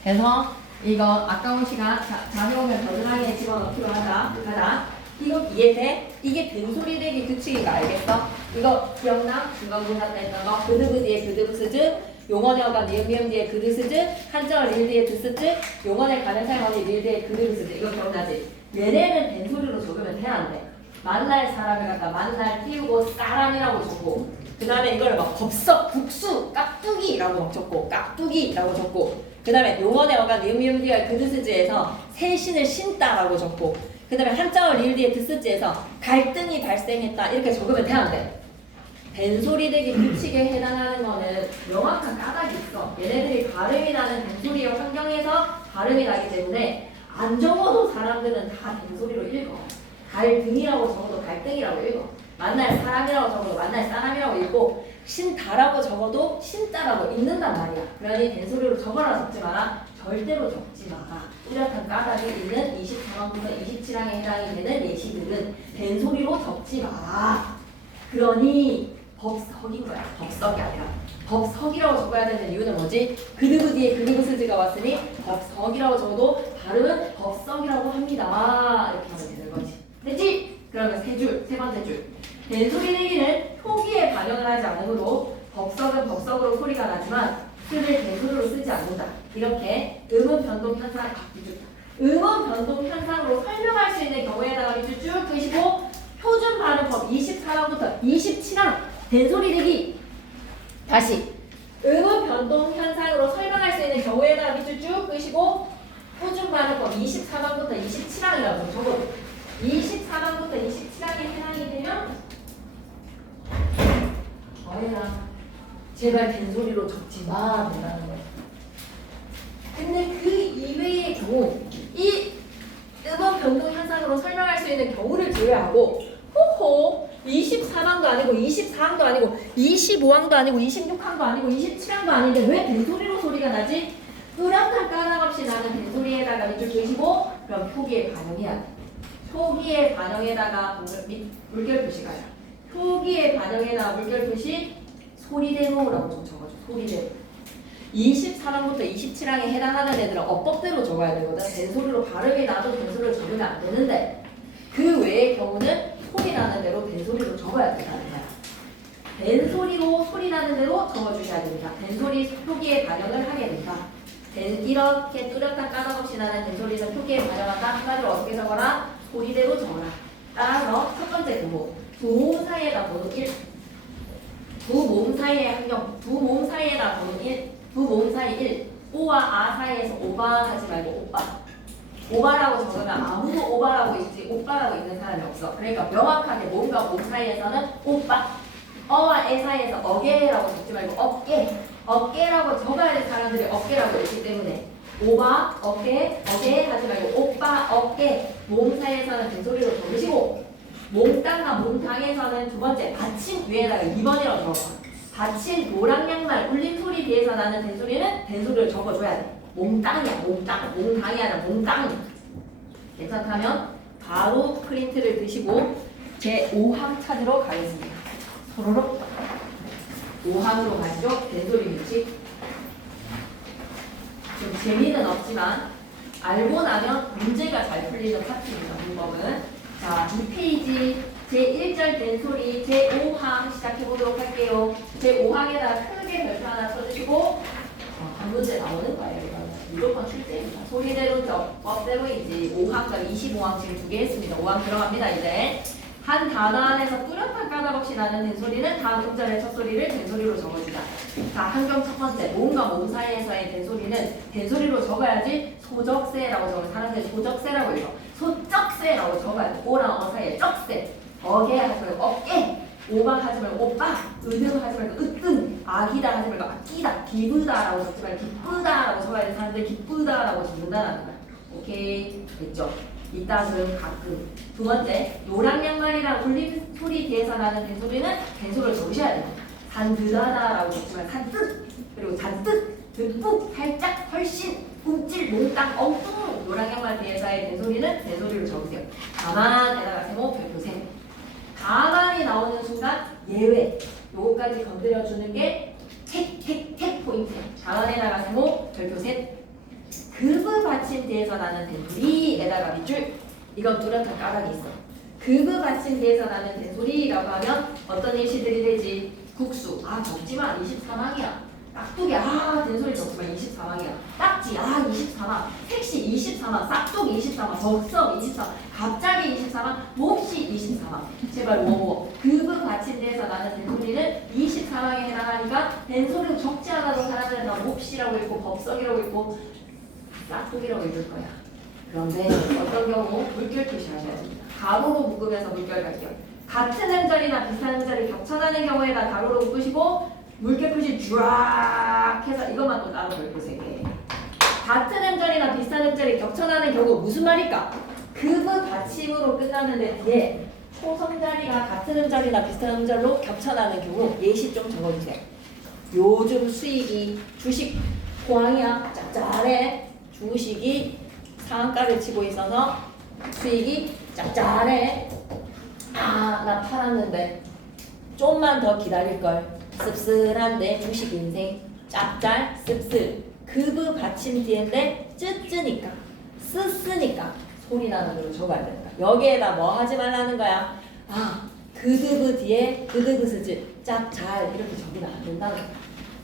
그래서 이거 아까운 시간 자세오면 겨드랑이에 집어넣기로 하자. 이거 이해돼? 이게 된소리 되기 규칙인 거 알겠어? 이거 기억나? 중간고사 때 했던 거. 그드브디에 그드브스즈, 용언의 어가 니은미음 뒤에 그드스즈, 한자어 릴 뒤에 드스즈, 용언의 가능사용어니 릴 뒤에 그드브스즈. 이거 기억나지? 얘네는 된소리로 적으면 돼, 안 돼? 만날 사람을 갖다 만날 띄우고 사람이라고 적고, 그 다음에 이걸 막 법석, 국수, 깍두기라고 막 적고, 깍두기라고 적고, 그 다음에 용언의 어가 니은미음 뒤에 그드스즈에서 새신을 신다라고 적고, 그 다음에 한자어 릴 뒤에 드스즈에서 갈등이 발생했다 이렇게 적으면 돼, 안 돼? 된소리 되기 규칙에 해당하는 거는 명확한 까닭이 있어. 얘네들이 발음이 나는 된소리의 환경에서 발음이 나기 때문에 안 적어도 사람들은 다 된소리로 읽어. 갈등이라고 적어도 갈등이라고 읽어. 만날 사람이라고 적어도 만날 사람이라고 읽고, 신다라고 적어도 신다라고 읽는단 말이야. 그러니 된소리로 적어라 적지 마라. 절대로 적지 마라. 뚜렷한 까닭이 있는 24항부터 27항에 해당이 되는 예시들은 된소리로 적지 마라. 그러니 법석인 거야. 법석이 아니라. 법석이라고 적어야 되는 이유는 뭐지? 그드브 뒤에 그드브스즈가 왔으니 법석이라고 적어도 발음은 법석이라고 합니다. 이렇게 하면 되는 거지. 됐지? 그러면 세 번째 줄. 된소리 내기는 표기에 반영을 하지 않으므로 법석은 법석으로 소리가 나지만 쓰를 된소리로 쓰지 않는다. 이렇게 음운 변동 현상, 음운 변동 현상으로 설명할 수 있는 경우에다가 밑줄 쭉 그시고 표준 발음법 24항부터 27항 된소리 내기. 다시 음운 변동 현상으로 설명할 수 있는 경우에다가 밑줄 쭉 그시고 표준 발음법 24항부터 27항이라고 적어도 24항부터 27항에 해당이 되면 뭐해라. 제발 된소리로 적지 마. 된다는 거야. 근데 그 이외의 경우, 이 음원 변동 현상으로 설명할 수 있는 경우를 제외하고, 호호, 24항도 아니고, 24항도 아니고, 25항도 아니고, 26항도 아니고, 27항도 아닌데 왜 된소리로 소리가 나지? 뚜렷한 까닭 없이 나는 된소리에다가 밑줄 그시고, 그럼 표기에 반영해야 돼. 표기에 반영에다가 물결 표시가 아니라, 표기에 반영에다가 물결 표시, 소리대로라고 좀 적어줘. 소리대로. 24항부터 27항에 해당하는 애들은 어법대로 적어야 되거든. 된소리로 발음이 나도 된소리로 적으면 안 되는데 그 외의 경우는 소리 나는 대로 된소리로 적어야 된다는 거야. 된소리로 소리 나는 대로 적어주셔야 됩니다. 된소리 표기에 반영을 하게 된다. 이렇게 뚜렷한 까닭 없이 나는 된소리는 표기에 반영한다. 한마디로 어떻게 적어라? 소리대로 적어라. 따라서 첫 번째 구호. 두 모음 사이에다 번호 1. 두 모음 사이의 환경. 두 모음 사이에다 번호 1. 두 모음 사이 1. 오와 아 사이에서 오바 하지 말고 오빠. 오바라고 적으면 아무도 오바라고 있지 오빠라고 있는 사람이 없어. 그러니까 명확하게 몸과 몸 사이에서는 오빠. 어와 애 사이에서 어깨라고 적지 말고 어깨. 어깨라고 적어야 될 사람들이 어깨라고 있기 때문에 오바, 어깨, 어깨 하지 말고 오빠, 어깨. 몸 사이에서는 된소리로 적으시고 몽땅과 몽땅에서는 두 번째 받침 위에다가 2번이라고 적어봐. 받침 노랑 양말 울림 소리 뒤에서 나는 된소리는 된소리를 적어줘야 돼. 몽땅이야 몽땅. 몽땅이 아니라 몽땅. 괜찮다면 바로 프린트를 드시고 제 5항 찾으러 가겠습니다. 소로록 5항으로 가시죠. 된소리 규칙. 좀 재미는 없지만 알고 나면 문제가 잘 풀리는 파트입니다. 문법은. 자, 2페이지 제1절 된소리 제5항 시작해보도록 할게요. 제5항에다가 크게 별표 하나 쳐주시고 한 문제 나오는 거예요. 이거는 무조건 출제입니다. 소리대로 법대로이지 5항과 25항 지금 2개 했습니다. 5항 들어갑니다. 이제 한 단어 안에서 뚜렷한 까닭 없이 나는 된소리는 다음 음절의 첫 소리를 된소리로 적어주자. 자, 한경 첫 번째 모음과 모음 사이에서의 된소리는 된소리로 적어야지 소적세라고 적어요. 사람들이 소적세라고 읽어. 소적세라고 적어야 돼. 오랑 어 사이에 적세. 어게 하지 말고 어깨. 오방 하지 말고 오빠. 으등 하지 말고 으뜸. 악이다 하지 말고 악기다. 기쁘다라고 적지 말고 기쁘다라고 적어야 돼. 사람들이 기쁘다라고 적는다는 거야. 오케이. 됐죠? 이따금 가끔. 두 번째, 노랑 양말이랑 울림 소리 뒤에서 나는 된소리는 된소리를 적으셔야 돼요. 산드다다라고 적지만 산뜻, 그리고 잔뜻, 듬뿍, 살짝, 훨씬, 꿈찔, 몽땅, 엉뚱. 노랑 양말 뒤에서의 된소리는 된소리로 적으세요. 가만에다가 세모 별표 세. 가만히 나오는 순간 예외. 요거까지 건드려주는 게 택 포인트예요. 가만에다가 세모 별표 셋. 급의 받침 뒤에서 나는 된소리에다가 밑줄. 이건 뚜렷한 까닭이 있어. 급의 받침 뒤에서 나는 된소리라고 하면 어떤 일시들이 되지? 국수. 아 적지마 23항이야. 깍두기. 아 된소리 적지마 24항이야. 딱지. 아 24항. 택시 24항. 싹둑 24항. 적석 24항. 갑자기 24항. 몹시 24항. 제발 뭐 급의 받침 뒤에서 나는 된소리는 24항에 해당하니까 된소리로 적지 않아도 사람들은 다 몹시라고 읽고 법석이라고 읽고 깍두기라고 읽을 거야. 그런데 어떤 경우 물결 표시하셔야 됩니다. 가로로 묶으면서 물결 갈게요. 같은 음절이나 비슷한 음절이 겹쳐가는 경우에다 가로로 묶으시고 물결 표시 쫙 해서 이것만 또 따로 별표 3개. 같은 음절이나 비슷한 음절이 겹쳐가는 경우 무슨 말일까? 급의 받침으로 끝나는데 뒤에 초성 자리가 같은 음절이나 비슷한 음절로 겹쳐가는 경우 예시 좀 적어주세요. 요즘 수익이 주식 호황이야. 짭짤해. 주식이 상한가를 치고 있어서 수익이 짭짤해. 아, 나 팔았는데 좀만 더 기다릴걸. 씁쓸한데 주식 인생 짭짤 씁쓸. 급의 받침 뒤인데 쯔쯔니까 쓰쓰니까 소리 나는 대로 적어야 된다. 여기에다 뭐 하지 말라는 거야? 아, 그드브 뒤에 그드브 쓰지 짭잘 이렇게 적으면 안 된다는 거야.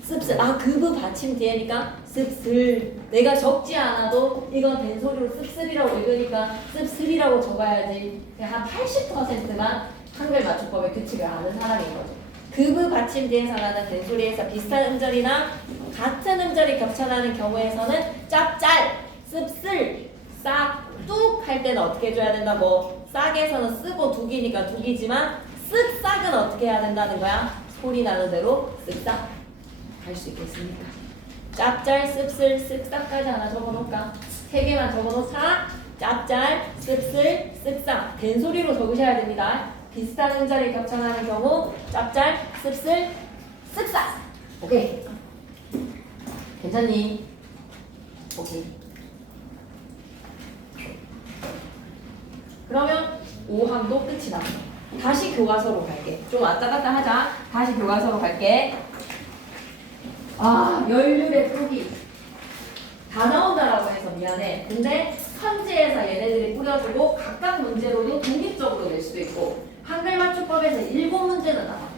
씁쓸. 아 급의 받침 뒤에니까 씁쓸. 내가 적지 않아도 이건 된소리로 씁쓸이라고 읽으니까 씁쓸이라고 적어야지. 한 80%만 한글 맞춤법의 규칙을 아는 사람인 거죠. 급의 받침 뒤에서 나는 된소리에서 비슷한 음절이나 같은 음절이 겹쳐나는 경우에서는 짭짤, 씁쓸, 싹, 뚝 할 때는 어떻게 해줘야 된다고? 싹에서는 쓰고 두기니까 두기지만 쓱싹은 어떻게 해야 된다는 거야? 소리 나는 대로 쓱싹 할 수 있겠습니까? 짭짤, 씁쓸, 쓱싹까지 하나 적어놓을까? 3개만 적어놓자. 짭짤, 씁쓸, 쓱싹. 된소리로 적으셔야 됩니다. 비슷한 음절이 겹쳐나는 경우 짭짤, 씁쓸, 쓱싹. 오케이. 괜찮니? 오케이. 그러면 5항도 끝이 났어. 다시 교과서로 갈게. 좀 왔다 갔다 하자. 다시 교과서로 갈게. 아, 연륜의 뿌기. 다 나온다라고 해서 미안해. 근데 선지에서 얘네들이 뿌려주고 각각 문제로도 독립적으로 낼 수도 있고 한글 맞춤법에서 7문제는 나와.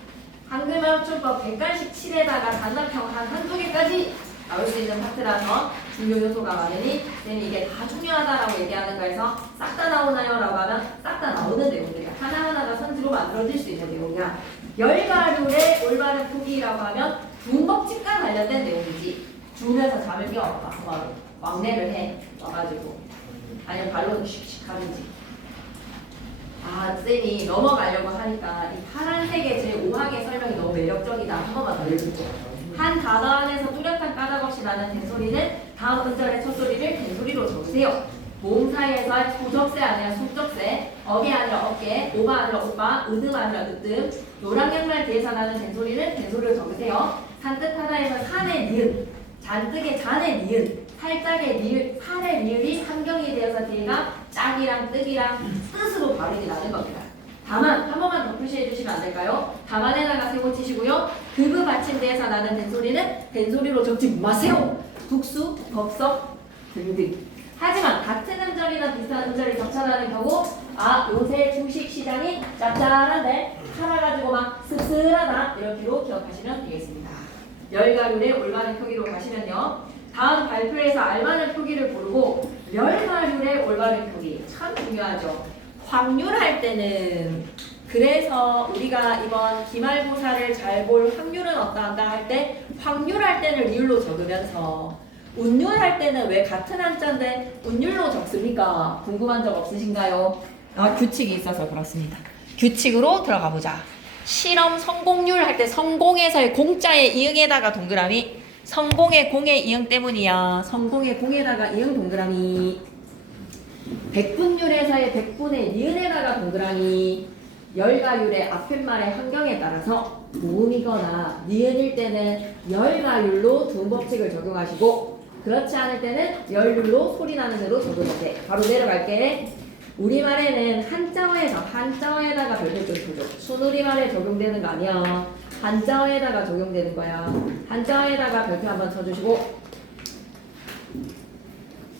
한글 맞춤법 100간씩 칠에다가 단답형 한 한두 개까지 나올 수 있는 파트라서 중요 요소가 많으니 쌤이 이게 다 중요하다라고 얘기하는 거에서 싹 다 나오나요? 라고 하면 싹 다 나오는 내용들이야. 하나하나가 선지로 만들어질 수 있는 내용이야. 열가률의 올바른 표기라고 하면 중법칙과 관련된 내용이지. 주면서 잠을 깨워 바로 왕래를 해 와가지고 아니면 발로 슉슉 하든지. 아 쌤이 넘어가려고 하니까 이 파란색의 제5항의 설명이 너무 매력적이다. 한 번만 더 읽을게요. 한 단어 안에서 뚜렷한 까닭 없이 나는 된소리는 다음 음절의 첫 소리를 된소리로 적으세요. 모음 사이에서 소적세 아니라 속적세, 어게 아니라 어깨, 오바 아니라 오빠, 으듬 아니라 으뜸. 노랑 양말 뒤에서 나는 된소리는 된소리로 적으세요. 산뜻하다에서 산의 니은, 잔뜩의 잔의 니은, 살짝의 니을, 산의 니을이 한경이 되어서 뒤가 짝이랑 뜨기랑 뜻으로 발음이 나는 겁니다. 다만 한 번만 더 표시해 주시면 안 될까요? 다만에다가 세모 치시고요. 급의 받침대에서 나는 된소리는 된소리로 적지 마세요. 국수, 법석 등등. 하지만 같은 음절이나 비슷한 음절이 겹쳐나는 경우 아 요새 주식시장이 짭짤한데 팔아가지고 막 씁쓸하다 이렇게로 기억하시면 되겠습니다. 열가률의 올바른 표기로 가시면요. 다음 발표에서 알맞은 표기를 고르고 열가률의 올바른 표기 참 중요하죠. 확률할 때는 그래서 우리가 이번 기말고사를 잘 볼 확률은 어떠한가 할 때 확률할 때는 리을로 적으면서 운율할 때는 왜 같은 한자인데 운율로 적습니까? 궁금한 적 없으신가요? 규칙이 있어서 그렇습니다. 규칙으로 들어가 보자. 실험 성공률 할 때 성공에서의 공자의 이응에다가 동그라미 성공의 공의 이응 때문이야. 성공의 공에다가 이응 동그라미 백분율에서의 백분의 니은에다가 동그라미 열가율의 앞푯말의 환경에 따라서 모음이거나 니은일 때는 열가율로 두음법칙을 적용하시고 그렇지 않을 때는 열율로 소리나는 대로 적으면 돼. 바로 내려갈게. 우리말에는 한자어에서 한자어에다가 별표를 쳐줘. 순우리말에 적용되는 거 아니야. 한자어에다가 적용되는 거야. 한자어에다가 별표 한번 쳐주시고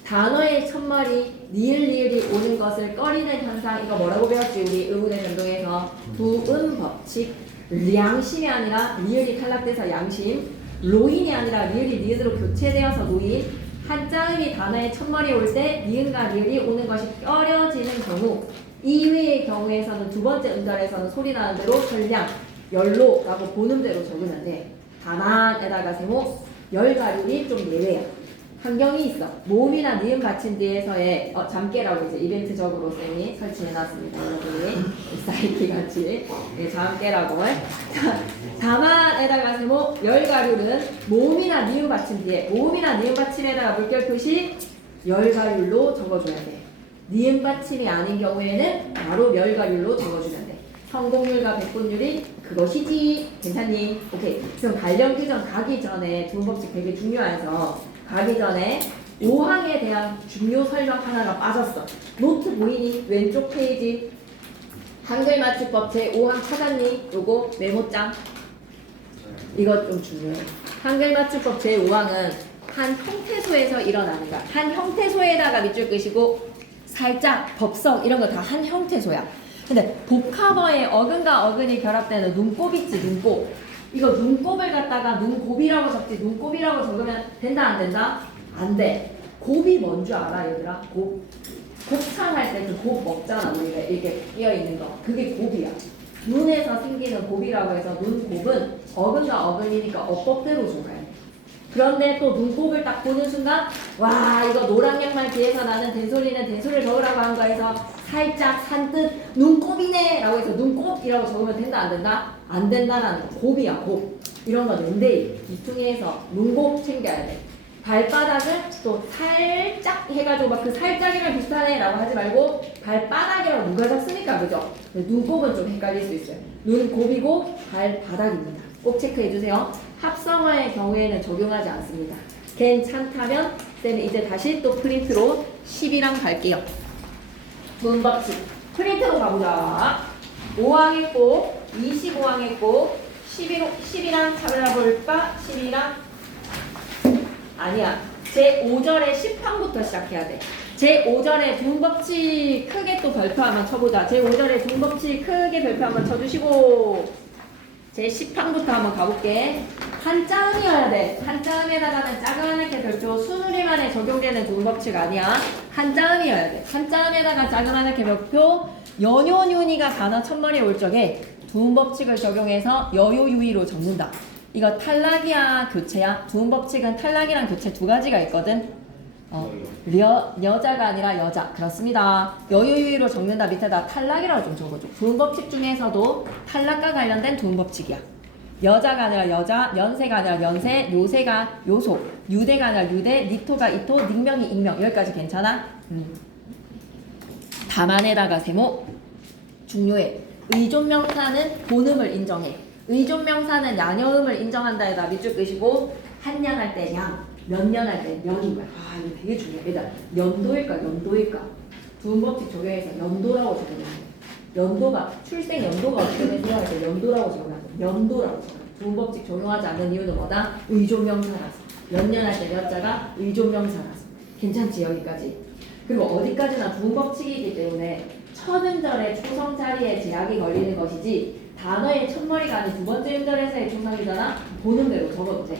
단어의 첫말이 니을이 오는 것을 꺼리는 현상 이거 뭐라고 배웠지? 우리 의문의 변동에서 두음법칙 양심이 아니라 니을이 탈락돼서 양심 로인이 아니라 니을이 니은으로 교체되어서 노인 한자음이 단어의 첫말이 올 때 니은과 리을이 오는 것이 꺼려지는 경우 이외의 경우에서는 두 번째 음절에서는 소리 나는 대로 설량 열로라고 보는 대로 적으면 돼. 다만에다가 세모 열가률이 좀 예외야. 환경이 있어. 모음이나 니은 받침 뒤에서의 잠깨라고 이제 이벤트적으로 쌤이 설치해놨습니다. 여러분이 사이키 같이 네, 잠깨라고. 다만에다가 세모 열가률은 모음이나 니은 받침 뒤에 모음이나 니은 받침에다가 물결 표시 열가률로 적어줘야 돼. 니은 받침이 아닌 경우에는 바로 열가률로 적어주면 돼. 성공률과 백분율이 그것이지. 괜찮니? 오케이. 그럼 발령기전 가기 전에 두음법칙 되게 중요해서 가기 전에 5항에 대한 중요 설명 하나가 빠졌어. 노트 보이니? 왼쪽 페이지 한글 맞춤법 제5항 찾았니? 요거 메모장 이거 좀 중요해. 한글 맞춤법 제5항은 한 형태소에서 일어나는 거야. 한 형태소에다가 밑줄 끄시고 살짝 법성 이런 거 다 한 형태소야. 근데 복합어의 어근과 어근이 결합되는 눈곱 있지 눈곱 이거 눈곱을 갖다가 눈곱이라고 적지 눈곱이라고 적으면 된다 안 된다? 안 돼. 곱이 뭔 줄 알아 얘들아? 곱. 곱창 할 때 그 곱 먹잖아 우리가 이렇게 끼어있는 거 그게 곱이야. 눈에서 생기는 곱이라고 해서 눈곱은 어근과 어근이니까 어법대로 적어야 돼. 그런데 또 눈곱을 딱 보는 순간 와 이거 노랑 양말 뒤에서 나는 된소리는 된소리를 적으라고 한 거에서 살짝 산뜻 눈곱이네 라고 해서 눈곱이라고 적으면 된다 안 된다? 안 된다라는 곱이야 곱. 이런 거 낸데이 이퉁에서 눈곱 챙겨야 돼. 발바닥을 또 살짝 해가지고 막 그 살짝이랑 비슷하네 라고 하지 말고 발바닥이라고 누가 적습니까 그죠? 눈곱은 좀 헷갈릴 수 있어요. 눈곱이고 발바닥입니다. 꼭 체크해주세요. 합성어의 경우에는 적용하지 않습니다. 괜찮다면 쌤이 이제 다시 또 프린트로 10이랑 갈게요. 두음법칙 프린트로 가보자. 5항 했고 25항 했고 10이랑 잡아볼까? 10이랑 아니야. 제5절의 10항부터 시작해야 돼. 제5절의 두음법칙 크게 또 별표 한번 쳐보자. 제5절의 두음법칙 크게 별표 한번 쳐주시고 제10항부터 한번 가볼게. 한자음이어야 돼. 한자음에다가는 자그마하게 별표 순우리만에 적용되는 두음법칙 아니야. 한자음이어야 돼. 한자음에다가 자그마하게 별표 연요윤이가 단어 첫머리에 올 적에 두음법칙을 적용해서 여요유의로 적는다. 이거 탈락이야 교체야? 두음법칙은 탈락이랑 교체 두 가지가 있거든. 여자가 아니라 여자. 그렇습니다. 여유유의로 적는다 밑에다 탈락이라고 좀 적어줘. 두음법칙 중에서도 탈락과 관련된 두음법칙이야. 여자가 아니라 여자, 연세가 아니라 연세, 요세가 요소, 유대가 아니라 유대, 니토가 이토, 닉명이 익명. 여기까지 괜찮아? 다만에다가 세모 중요해. 의존명사는 본음을 인정해. 의존명사는 양여음을 인정한다에다 밑줄 끄시고 한년 할 때 양, 몇 년 할 때 년인 거야. 아 이거 되게 중요해. 일단 연도일까 연도일까 두음법칙 적용해서 연도라고 적용해. 연도가 출생 연도가 어떻게 되는지 할 때 연도라고 적용해. 연도라고 적용해. 두음법칙 적용하지 않는 이유는 뭐다? 의존명사라서. 몇 년 할 때 몇 자가 의존명사라서. 괜찮지 여기까지. 그리고 어디까지나 두음법칙이기 때문에 첫 음절의 초성 자리에 제약이 걸리는 것이지 단어의 첫머리가 아닌 두 번째 음절에서의 초성이잖아. 보는 대로 적어도 돼.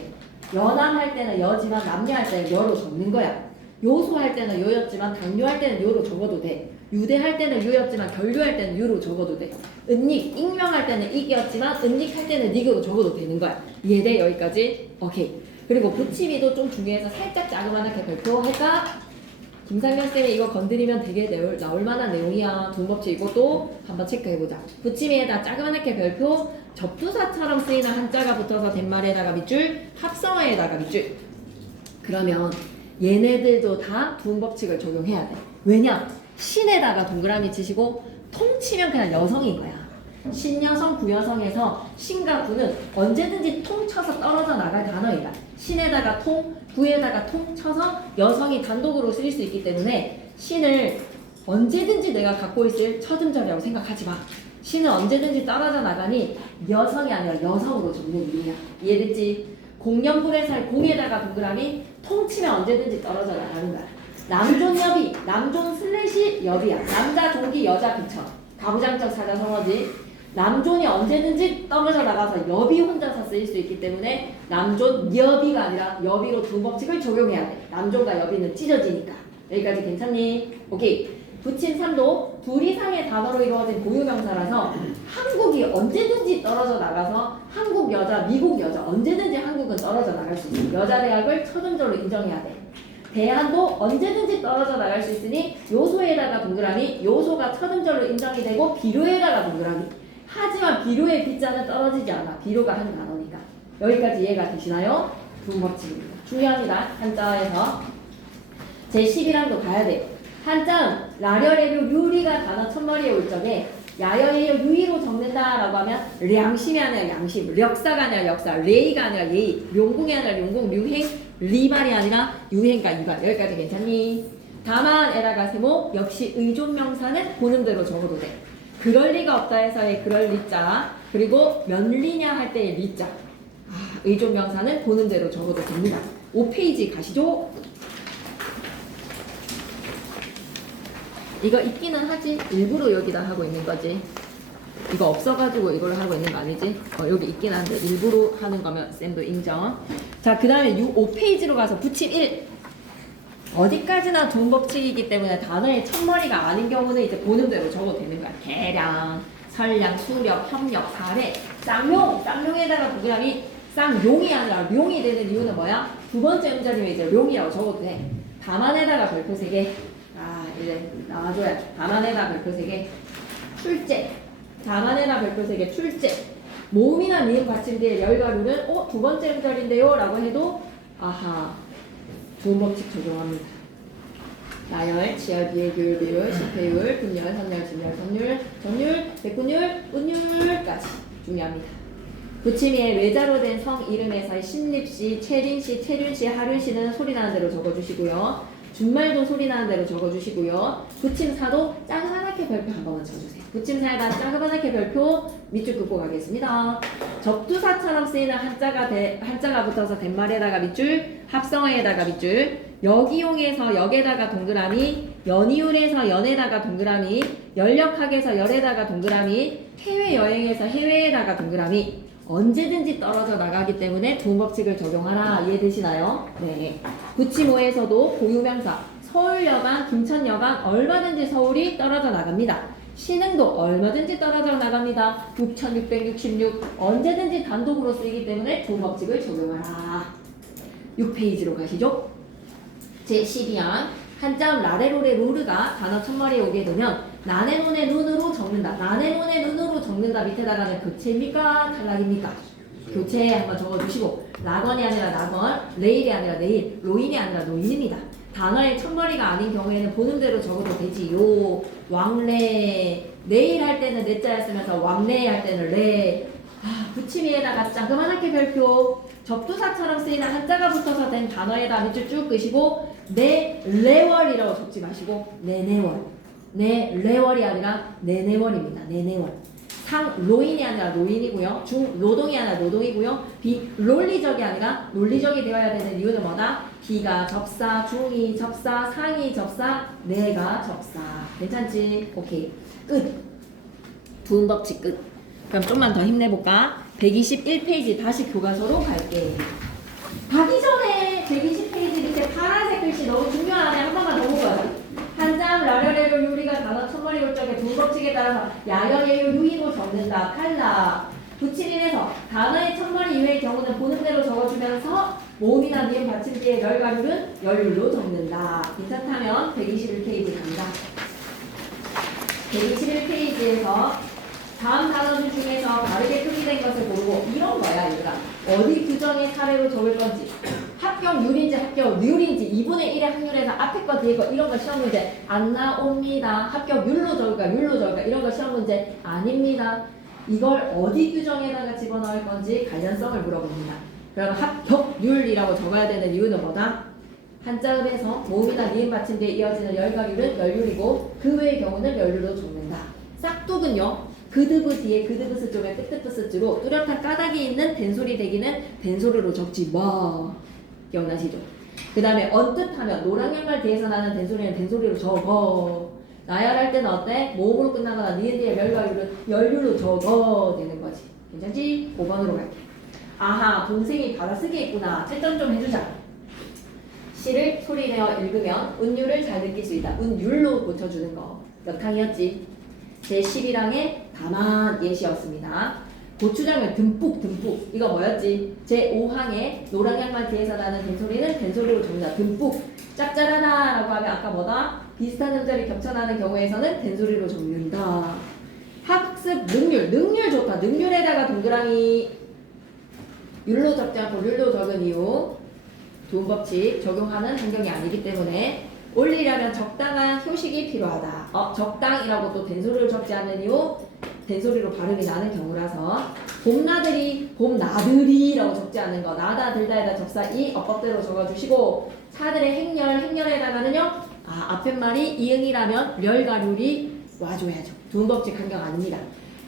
연암할 때는 여지만 남녀할 때는 여로 적는 거야. 요소할 때는 요였지만 당뇨할 때는 요로 적어도 돼. 유대할 때는 유였지만 결류할 때는 유로 적어도 돼. 은닉, 익명할 때는 익이었지만 은닉할 때는 닉으로 적어도 되는 거야. 이해돼? 여기까지? 오케이. 그리고 붙임이도 좀 중요해서 살짝 자그마하게 발표할까? 김상현 쌤이 이거 건드리면 되게 나올 만한 내용이야. 두음법칙 이것도 한번 체크해보자. 붙임에다 자그마하게 별표, 접두사처럼 쓰이는 한자가 붙어서 덴말에다가 밑줄, 합성어에다가 밑줄. 그러면 얘네들도 다 두음법칙을 적용해야 돼. 왜냐? 신에다가 동그라미 치시고 통치면 그냥 여성인 거야. 신여성, 구여성에서 신과 구는 언제든지 통 쳐서 떨어져 나갈 단어이다. 신에다가 통, 구에다가 통 쳐서 여성이 단독으로 쓰일 수 있기 때문에 신을 언제든지 내가 갖고 있을 첫 음절이라고 생각하지 마. 신은 언제든지 떨어져 나가니 여성이 아니라 여성으로 적는 의미야. 이해됐지? 공연불에서의 공에다가 동그라미 통치면 언제든지 떨어져 나가는 거야. 남존 여비, 남존 슬래시 여비야. 남자 종기 여자 비천. 가부장적 사자성어지. 남존이 언제든지 떨어져 나가서 여비 혼자서 쓰일 수 있기 때문에 남존 여비가 아니라 여비로 두음법칙을 적용해야 돼. 남존과 여비는 찢어지니까. 여기까지 괜찮니? 오케이. 붙임 3도 둘 이상의 단어로 이루어진 고유명사라서 한국이 언제든지 떨어져 나가서 한국 여자, 미국 여자 언제든지 한국은 떨어져 나갈 수 있어. 여자 대학을 첫 음절로 인정해야 돼. 대안도 언제든지 떨어져 나갈 수 있으니 요소에다가 동그라미, 요소가 첫 음절로 인정이 되고 비료에다가 동그라미. 하지만 비료의 비자는 떨어지지 않아. 비료가 한 단어니까. 여기까지 이해가 되시나요? 두음법칙입니다. 중요합니다. 한자에서 제11항도 가야 돼요. 한자는 라려레료 유리가 단어 첫머리에 올 적에 야여예요 유의로 적는다라고 하면 량심이 아니라 양심, 력사가 아니라 역사, 레이가 아니라 예의, 용궁이 아니라 용궁, 류행, 리말이 아니라 유행과 이발. 여기까지 괜찮니? 다만에다가 세모 역시 의존명사는 보는 대로 적어도 돼. 그럴 리가 없다 해서의 그럴 리자, 그리고 면리냐 할 때의 리자. 의존명사는 보는 대로 적어도 됩니다. 5페이지 가시죠. 이거 있기는 하지. 일부러 여기다 하고 있는 거지. 이거 없어가지고 이걸 하고 있는 거 아니지? 여기 있긴 한데 일부러 하는 거면 쌤도 인정. 자, 그 다음에 5페이지로 가서 붙임 1. 어디까지나 두음법칙이기 때문에 단어의 첫머리가 아닌 경우는 이제 보는 대로 적어도 되는 거야. 계량, 설량, 수력, 협력, 사례, 쌍용, 쌍용에다가 동그라미, 쌍용이 아니라 룡이 되는 이유는 뭐야? 두 번째 음절이면 이제 룡이라고 적어도 돼. 다만에다가 별표 3개. 이제 나와줘야. 다만에다 별표 3개. 출제. 다만에다 별표 3개. 출제. 모음이나 미음 받침대의 열과 룰은 두 번째 음절인데요 라고 해도 두음법칙 적용합니다. 나열, 치열, 비율, 규율, 비율, 시패율, 분열, 선열, 진열, 선율, 정률, 백분율, 운율까지 중요합니다. 붙임에 외자로 된 성 이름에서의 신립시, 채린시, 채륜시, 하륜시는 소리나는 대로 적어주시고요. 준말도 소리나는 대로 적어주시고요. 붙임사도 짜그만하게 별표 한 번만 쳐주세요. 붙임사에다 짜그만하게 별표 밑줄 긋고 가겠습니다. 접두사처럼 쓰이는 한자가 붙어서 덴말에다가 밑줄, 합성어에다가 밑줄, 역이용에서 역에다가 동그라미, 연이율에서 연에다가 동그라미, 연력학에서 열에다가 동그라미, 해외여행에서 해외에다가 동그라미. 언제든지 떨어져 나가기 때문에 두음법칙을 적용하라. 이해되시나요? 네. 붙임호에서도 고유명사 서울여관, 김천여관 얼마든지 서울이 떨어져 나갑니다. 신흥도 얼마든지 떨어져 나갑니다. 6666 언제든지 단독으로 쓰이기 때문에 두음법칙을 적용하라. 6페이지로 가시죠. 제12항 한자음 라레로레 로르가 단어 첫머리에 오게 되면 나네노네 눈으로 적는다. 나네노네 눈으로 적는다. 밑에다가는 교체입니까? 탈락입니까? 교체 한번 적어주시고 락원이 아니라 락원, 레일이 아니라 레일, 로인이 아니라 노인입니다. 단어의 첫머리가 아닌 경우에는 보는 대로 적어도 되지요. 왕래, 내일 할 때는 내자를 쓰면서 왕래 할 때는 레. 붙임위에다가 자그만하게 별표, 접두사처럼 쓰이는 한자가 붙어서 된 단어에다 밑줄 쭉 끄시고 내 레월이라고 적지 마시고 내내월. 내 레월이 아니라 내내월입니다. 내내월. 상 로인이 아니라 로인이고요. 중 노동이 아니라 노동이고요. 비 논리적이 아니라 논리적이 되어야 되는 이유는 뭐다? B가 접사, 중이 접사, 상이 접사, 내가 접사. 괜찮지? 오케이. 끝. 두음 법칙 끝. 그럼 좀만 더 힘내볼까? 121페이지 다시 교과서로 갈게. 가기 전에 120페이지 밑에 파란색 글씨 너무 중요하네. 한 번만 더 보고요. 한장 라려레로 유리가 단어 첫머리 골적의 두음 법칙에 따라서 야여예요 유의로 적는다. 탈락. 971에서 단어의 첫머리 이외의 경우는 보는 대로 적어주면서 모음이나 니은 받침뒤의 열가률은 열률로 적는다. 괜찮다면 121페이지 간다. 121페이지에서 다음 단어들 중에서 다르게 표기된 것을 고르고 이런 거야 얘들아. 어디 규정의 사례로 적을 건지 합격률인지 합격률인지 2분의 1의 확률에서 앞에 거 뒤에 거 이런 거 시험 문제 안 나옵니다. 합격률로 적을까 율로 적을까 이런 거 시험 문제 아닙니다. 이걸 어디 규정에다가 집어넣을 건지 관련성을 물어봅니다. 그러면 합격률이라고 적어야 되는 이유는 뭐다? 한자음에서 모음이나 니은 받침 뒤에 이어지는 열가률은 열률이고 그 외의 경우는 열률로 적는다. 싹둑은요. 그드브 뒤에 그드브스 쪽에 뜨뜨뜨스즈로 뚜렷한 까닭이 있는 된소리 대기는 된소리로 적지 마. 기억나시죠? 그 다음에 언뜻하면 노랑양말 뒤에서 나는 된소리는 된소리로 적어. 나열할 때는 어때? 모음으로 끝나거나 니은 뒤에 열가률은 열률로 적어 되는 거지. 괜찮지? 5번으로 갈게. 아하, 동생이 받아쓰기 했구나. 채점 좀 해주자. 시를 소리내어 읽으면 운율을 잘 느낄 수 있다. 운율로 고쳐주는 거. 몇 항이었지? 제11항의 다만 예시였습니다. 고추장을 듬뿍 이거 뭐였지? 제5항의 노랑양말 뒤에서 나는 된소리는 된소리로 적는다. 듬뿍 짭짤하다 라고 하면 아까 뭐다? 비슷한 음절이 겹쳐나는 경우에서는 된소리로 적는다. 학습 능률 좋다. 능률에다가 동그라미 율로 적지 않고 률로 적은 이유 두음 법칙 적용하는 환경이 아니기 때문에 올리려면 적당한 효식이 필요하다. 적당이라고 또 된소리를 적지 않는 이유 된소리로 발음이 나는 경우라서 봄나들이라고 적지 않는 거 나다 들다에다 접사 이 어법대로 적어주시고 차들의 행렬에다가는요 앞에 말이 이응이라면 렬가률이 와줘야죠. 두음 법칙 환경 아닙니다.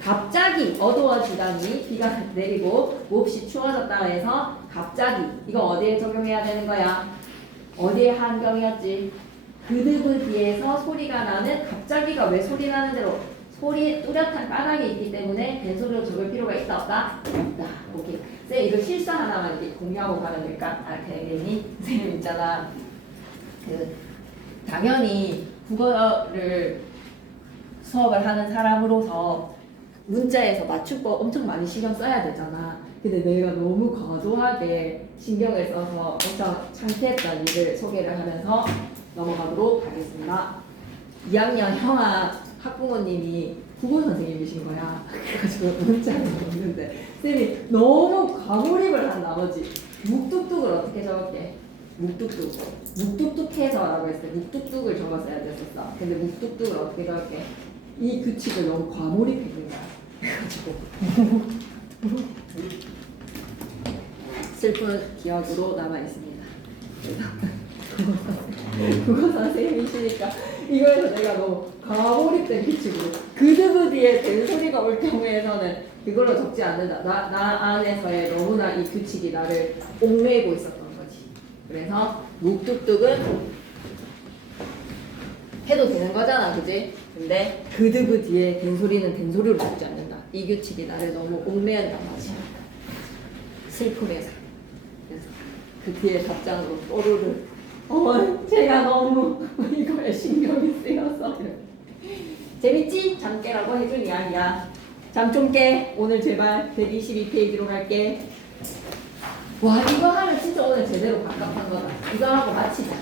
갑자기 어두워지다니 비가 내리고 몹시 추워졌다 해서 갑자기 이거 어디에 적용해야 되는 거야? 어디에 환경이었지? 그드브 뒤에서 소리가 나는 갑자기가 왜 소리 나는 대로 소리 뚜렷한 까닭이 있기 때문에 된소리로 적을 필요가 있다 없다? 없다. 오케이. 쌤 이거 실수 하나만 이렇게 공유하고 가면 될까? 괜히 쌤 있잖아. 당연히 국어를 수업을 하는 사람으로서 문자에서 맞춤법 엄청 많이 신경 써야 되잖아. 근데 내가 너무 과도하게 신경을 써서 엄청 창피했던 일을 소개를 하면서 넘어가도록 하겠습니다. 2학년 형아 학부모님이 국어 선생님이신 거야. 그래가지고 문자를 읽는데 쌤이 너무 과몰입을 한 나머지 묵뚝뚝을 어떻게 적을게? 묵뚝뚝해서라고 했을 때 묵뚝뚝을 적었어야 됐었어. 근데 묵뚝뚝을 어떻게 적을게? 이 규칙을 너무 과몰입했는 거야. 그래가지고 슬픈 기억으로 남아있습니다. 국어 선생님이시니까 이거에서 내가 너무 과몰입된 규칙으로 그드브 뒤에 된소리가 올 경우에는 그걸로 적지 않는다. 나 안에서의 너무나 이 규칙이 나를 옥매고 있었던 거지. 그래서 묵뚝뚝은 해도 되는 거잖아, 그지? 근데 그드브 뒤에 된소리는 된소리로 적지 않는다. 이 규칙이 나를 너무 옥매한단 말이야. 슬픔에서. 그래서 그 뒤에 답장으로 또르르 제가 너무 이거에 신경이 쓰여서 재밌지? 잠 깨라고 해준 이야기야. 잠 좀 깨. 오늘 제발 122페이지로 갈게. 와 이거 하면 진짜 오늘 제대로 밥값한 거다. 이거 하고 마치자.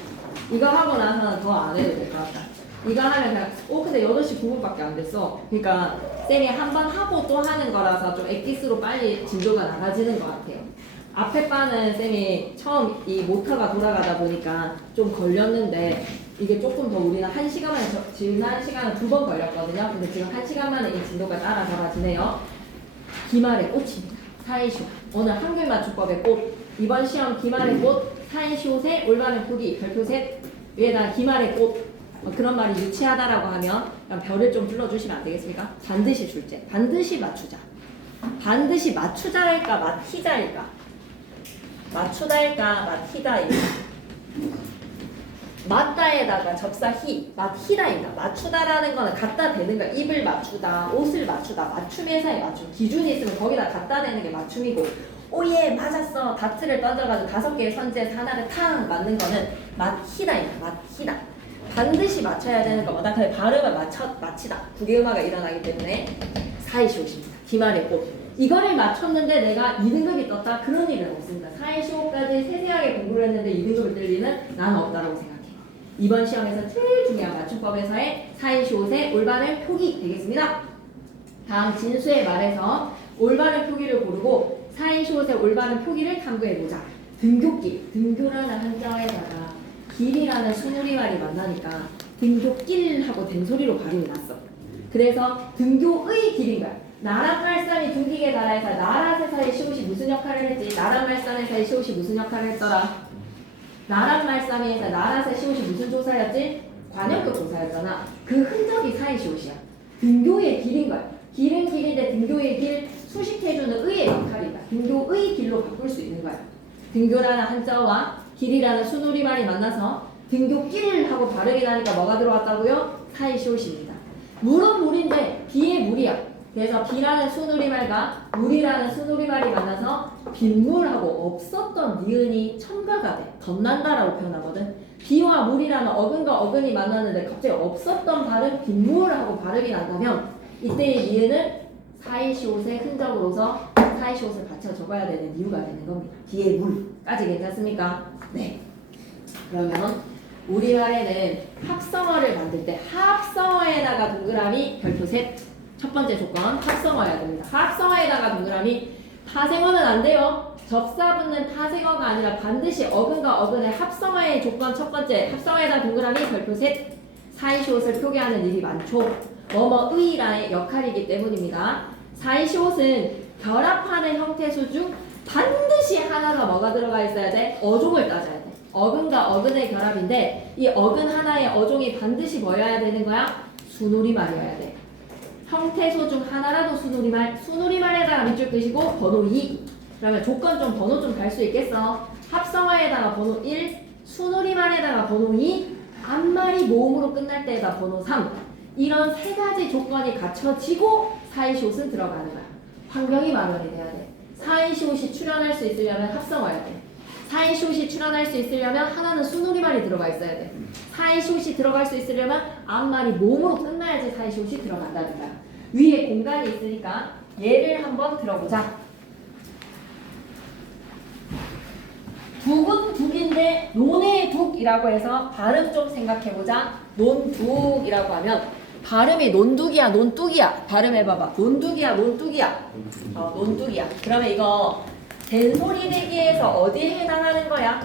이거 하고 나서는 더 안 해도 될 것 같다. 이거 하면 그냥 근데 8시 9분밖에 안 됐어. 그러니까 쌤이 한 번 하고 또 하는 거라서 좀 엑기스로 빨리 진도가 나가지는 것 같아요. 앞에 바는 쌤이 처음 이 모터가 돌아가다 보니까 좀 걸렸는데 이게 조금 더 우리는 1시간만 지난 시간은 2번 걸렸거든요. 근데 지금 1시간 만에 이 진도가 따라잡아지네요. 기말의 꽃입니다. 사인시옷. 오늘 한글 맞춤법의 꽃. 이번 시험 기말의 꽃, 사인시옷의 올바른 표기, 별표 셋 위에다 기말의 꽃. 그런 말이 유치하다라고 하면 별을 좀 불러주시면 안 되겠습니까? 반드시 줄제. 반드시 맞추자. 반드시 맞추자일까 맞히자일까? 맞추다일까 맞히다일까? 맞다에다가 접사 히, 맞히다입니다. 맞추다라는 거는 갖다 대는 거야. 입을 맞추다, 옷을 맞추다, 맞춤회사에 맞춤. 기준이 있으면 거기다 갖다 대는 게 맞춤이고, 오예 맞았어. 다트를 던져가지고 5개의 선지에서 하나를 탕 맞는 거는 맞히다입니다. 맞히다. 반드시 맞춰야 되는 거보다 그냥 발음을 맞히다. 국외음화가 일어나기 때문에 사이시옷입니다. 기말했고 이거를 맞췄는데 내가 2등급이 떴다? 그런 일은 없습니다. 사이시옷까지 세세하게 공부를 했는데 2등급을 뜰 일은 난 없다라고 생각해. 이번 시험에서 제일 중요한 맞춤법에서의 사이시옷의 올바른 표기 되겠습니다. 다음 진수의 말에서 올바른 표기를 고르고 사이시옷의 올바른 표기를 탐구해보자. 등교길, 등교라는 한자에다가 길이라는 수누리말이 만나니까 등교길하고 된소리로 발음이 났어. 그래서 등교의 길인 거야. 나란말싸미 둥기게 나라에서 나라세사의 시옷이 무슨 역할을 했지? 나란말싸미에서의 시옷이 무슨 역할을 했더라? 나란말싸미에서 나라세 시옷이 무슨 조사였지? 관역격 조사였잖아. 그 흔적이 사이시옷이야. 등교의 길인 거야. 길은 길인데 등교의 길 수식해주는 의의 역할이다. 등교의 길로 바꿀 수 있는 거야. 등교라는 한자와 길이라는 수누리말이 만나서 등교길 하고 발음이 나니까 뭐가 들어왔다고요? 사이시옷입니다. 물은 물인데 비의 물이야. 그래서 비라는 수누리말과 물이라는 수누리말이 만나서 빗물하고 없었던 니은이 첨가가 돼. 덧난다라고 표현하거든. 비와 물이라는 어근과 어근이 만났는데 갑자기 없었던 발음 빗물하고 발음이 난다면 이때의 니은은 사이시옷의 흔적으로서 사이시옷을 받쳐 적어야 되는 이유가 되는 겁니다. 뒤에 물까지 괜찮습니까? 네. 그러면 우리말에는 합성어를 만들 때 합성어에다가 동그라미 별표 셋. 첫 번째 조건 합성어여야 됩니다. 합성어에다가 동그라미 파생어는 안 돼요. 접사 붙는 파생어가 아니라 반드시 어근과 어근의 합성어의 조건 첫 번째 합성어에다 동그라미 별표 셋. 사이시옷을 표기하는 일이 많죠. 뭐뭐의라의 역할이기 때문입니다. 사이시옷은 결합하는 형태수 중 반드시 하나가 뭐가 들어가 있어야 돼? 어종을 따져야 돼. 어근과 어근의 결합인데 이 어근 하나의 어종이 반드시 뭐여야 되는 거야? 수누리말이어야 돼. 형태소 중 하나라도 수누리말, 수누리말에다가 밑줄 끄시고 번호 2. 그러면 조건 좀 번호 좀 갈 수 있겠어. 합성어에다가 번호 1, 수누리말에다가 번호 2, 앞말이 모음으로 끝날 때에다 번호 3. 이런 세 가지 조건이 갖춰지고 사이시옷은 들어가는 거야. 환경이 마련이 돼야 돼. 사이시옷이 출현할 수 있으려면 합성어야 돼. 사이시옷이 출현할 수 있으려면 하나는 수누리말이 들어가 있어야 돼. 사이시옷이 들어갈 수 있으려면 앞말이 모음으로 끝나야지 사이시옷이 들어간다는 거야. 위에 공간이 있으니까 예를 한번 들어보자. 북은 북인데 논의 북이라고 해서 발음 좀 생각해보자. 논북이라고 하면 발음이 논둑이야 논뚝이야? 발음해봐봐. 논둑이야 논뚝이야? 논뚝이야. 그러면 이거 된소리 대기에서 어디에 해당하는 거야?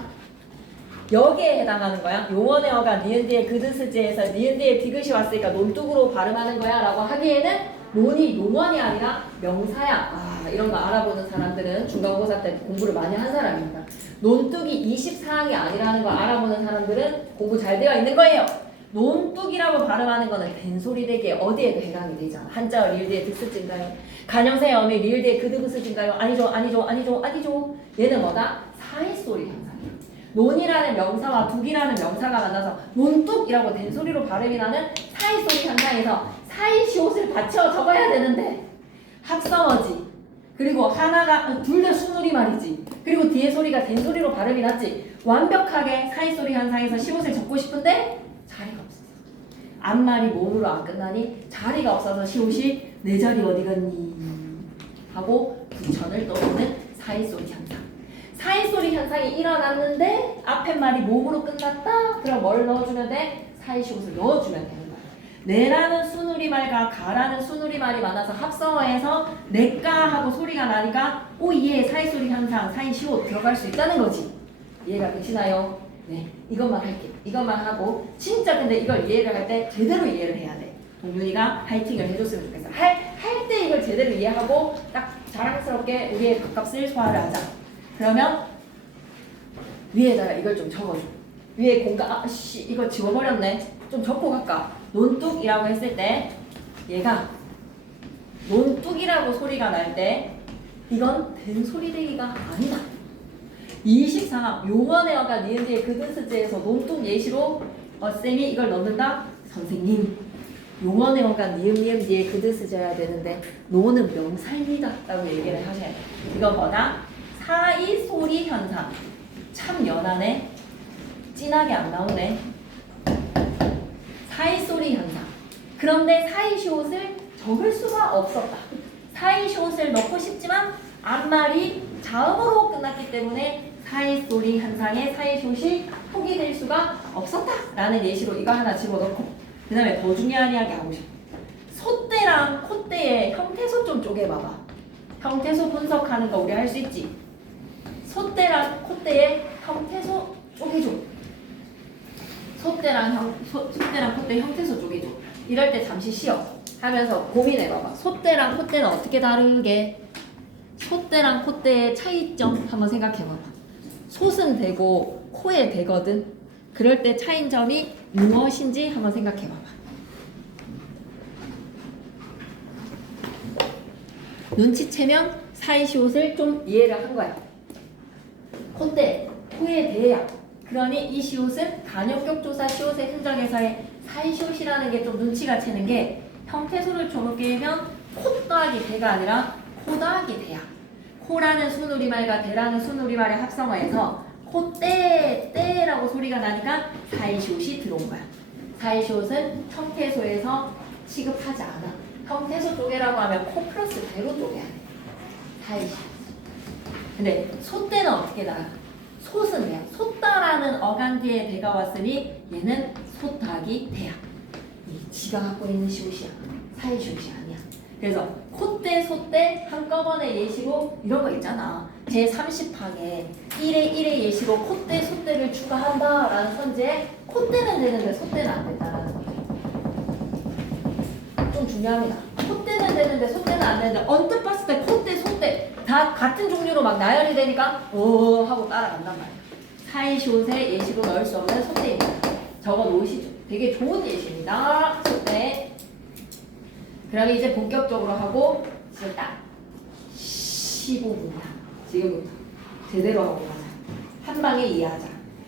여기에 해당하는 거야. 용언의 어가 니은 뒤에 그드스지에서 니은 뒤에 디귿이 왔으니까 논뚝으로 발음하는 거야 라고 하기에는 논이 용언이 아니라 명사야. 이런 거 알아보는 사람들은 중간고사 때 공부를 많이 한 사람입니다. 논뚝이 24항이 아니라는 걸 알아보는 사람들은 공부 잘 되어 있는 거예요. 논뚝이라고 발음하는 거는 된소리 대기에 어디에도 해당이 되잖아. 한자어 리을 뒤에 득스진가요? 간형사의 어미 리을 뒤에 그드스진가요? 아니죠. 얘는 뭐다? 사이소리 현상이야. 논이라는 명사와 뚝이라는 명사가 만나서 논뚝이라고 된소리로 발음이 나는 사이소리 현상에서 사이시옷을 받쳐 적어야 되는데 합성어지. 그리고 하나가 둘 다 수누리말이지. 그리고 뒤에 소리가 된소리로 발음이 났지. 완벽하게 사이소리 현상에서 시옷을 적고 싶은데 자리가 없어. 앞말이 모음으로 안 끝나니 자리가 없어서 시옷이 내 자리 어디 갔니? 하고 부천을 떠오르는 사이소리 현상. 사이소리 현상이 일어났는데 앞에 말이 모음으로 끝났다? 그럼 뭘 넣어주면 돼? 사이시옷을 넣어주면 되는 거야. 내라는 수누리말과 가라는 수누리말이 만나서 합성어에서 내가 하고 소리가 나니까 오예 사이소리 현상 사이시옷 들어갈 수 있다는 거지. 이해가 되시나요? 네, 이것만 할게. 이것만 하고 진짜 근데 이걸 이해를 할 때 제대로 이해를 해야 돼. 동윤이가 파이팅을 해줬으면 좋겠어. 할 때 이걸 제대로 이해하고 딱 자랑스럽게 우리의 밥값을 소화를 하자. 그러면 위에다가 이걸 좀 적어줘. 위에 공간 이거 지워버렸네. 좀 적고 갈까? 논뚝이라고 했을 때 얘가 논뚝이라고 소리가 날 때 이건 된소리 대기가 아니다. 24. 용언의 어가 니은 뒤에 그드스제에서 논뚝 예시로 쌤이 이걸 넣는다? 선생님 용언의 어가 니은 뒤에 그드스제여야 되는데 노는 명사입니다 라고 얘기를 하셔야 돼요. 이거 뭐다? 사이 소리 현상. 참 연하네. 진하게 안 나오네. 사이 소리 현상. 그런데 사이시옷을 적을 수가 없었다. 사이시옷을 넣고 싶지만 앞말이 자음으로 끝났기 때문에 사이소리 현상의 사이시옷이 포기될 수가 없었다 라는 예시로 이거 하나 집어넣고 그 다음에 더 중요한 이야기 하고 싶어. 소대랑 콧대의 형태소 좀 쪼개봐봐. 형태소 분석하는 거 우리 할 수 있지. 소대랑 콧대의 형태소 쪼개줘. 소대랑 콧대 형태소 쪼개줘. 이럴 때 잠시 쉬어 하면서 고민해봐봐. 소대랑 콧대는 어떻게 다르게? 소대랑 콧대의 차이점 한번 생각해봐봐. 솥은 되고 코에 되거든. 그럴 때 차이점이 무엇인지 한번 생각해봐봐. 눈치채면 사이시옷을 좀 이해를 한 거야. 콧대, 코에 대야. 그러니 이 시옷은 간역격조사 시옷의 흔적에서의 사이시옷이라는 게 좀 눈치가 채는 게 형태소를 쪼개면 코 더하기 대가 아니라 코 더하기 대야. 코라는 순우리말과 대라는 순우리말의 합성어에서 콧대, 떼라고 소리가 나니까 사이시옷이 들어온 거야. 사이시옷은 형태소에서 취급하지 않아. 형태소 쪼개라고 하면 코 플러스 대로 쪼개야 돼. 사이시옷. 근데 소대는 어떻게 나가? 솥은 대야. 솥다라는 어간 뒤에 대가 왔으니 얘는 솥 더하기 대야. 이 지가 갖고 있는 시옷이야. 사이시옷이 아니야. 그래서 콧대, 소대 한꺼번에 예시로 이런 거 있잖아. 제30항에 1의 1의 예시로 콧대, 소대를 추가한다라는 선제에 콧대는 되는데 소대는 안 된다라는 거죠. 좀 중요합니다. 콧대는 되는데 소대는 안 되는데 언뜻 봤을 때 콧대, 소대 다 같은 종류로 막 나열이 되니까 하고 따라간단 말이야. 사이시옷에 예시로 넣을 수 없는 소대입니다. 적어 놓으시죠. 되게 좋은 예시입니다. 소대. 그러면 이제 본격적으로 하고 지금 딱 15분이야. 지금부터 제대로 하고 가자. 한 방에 이해하자.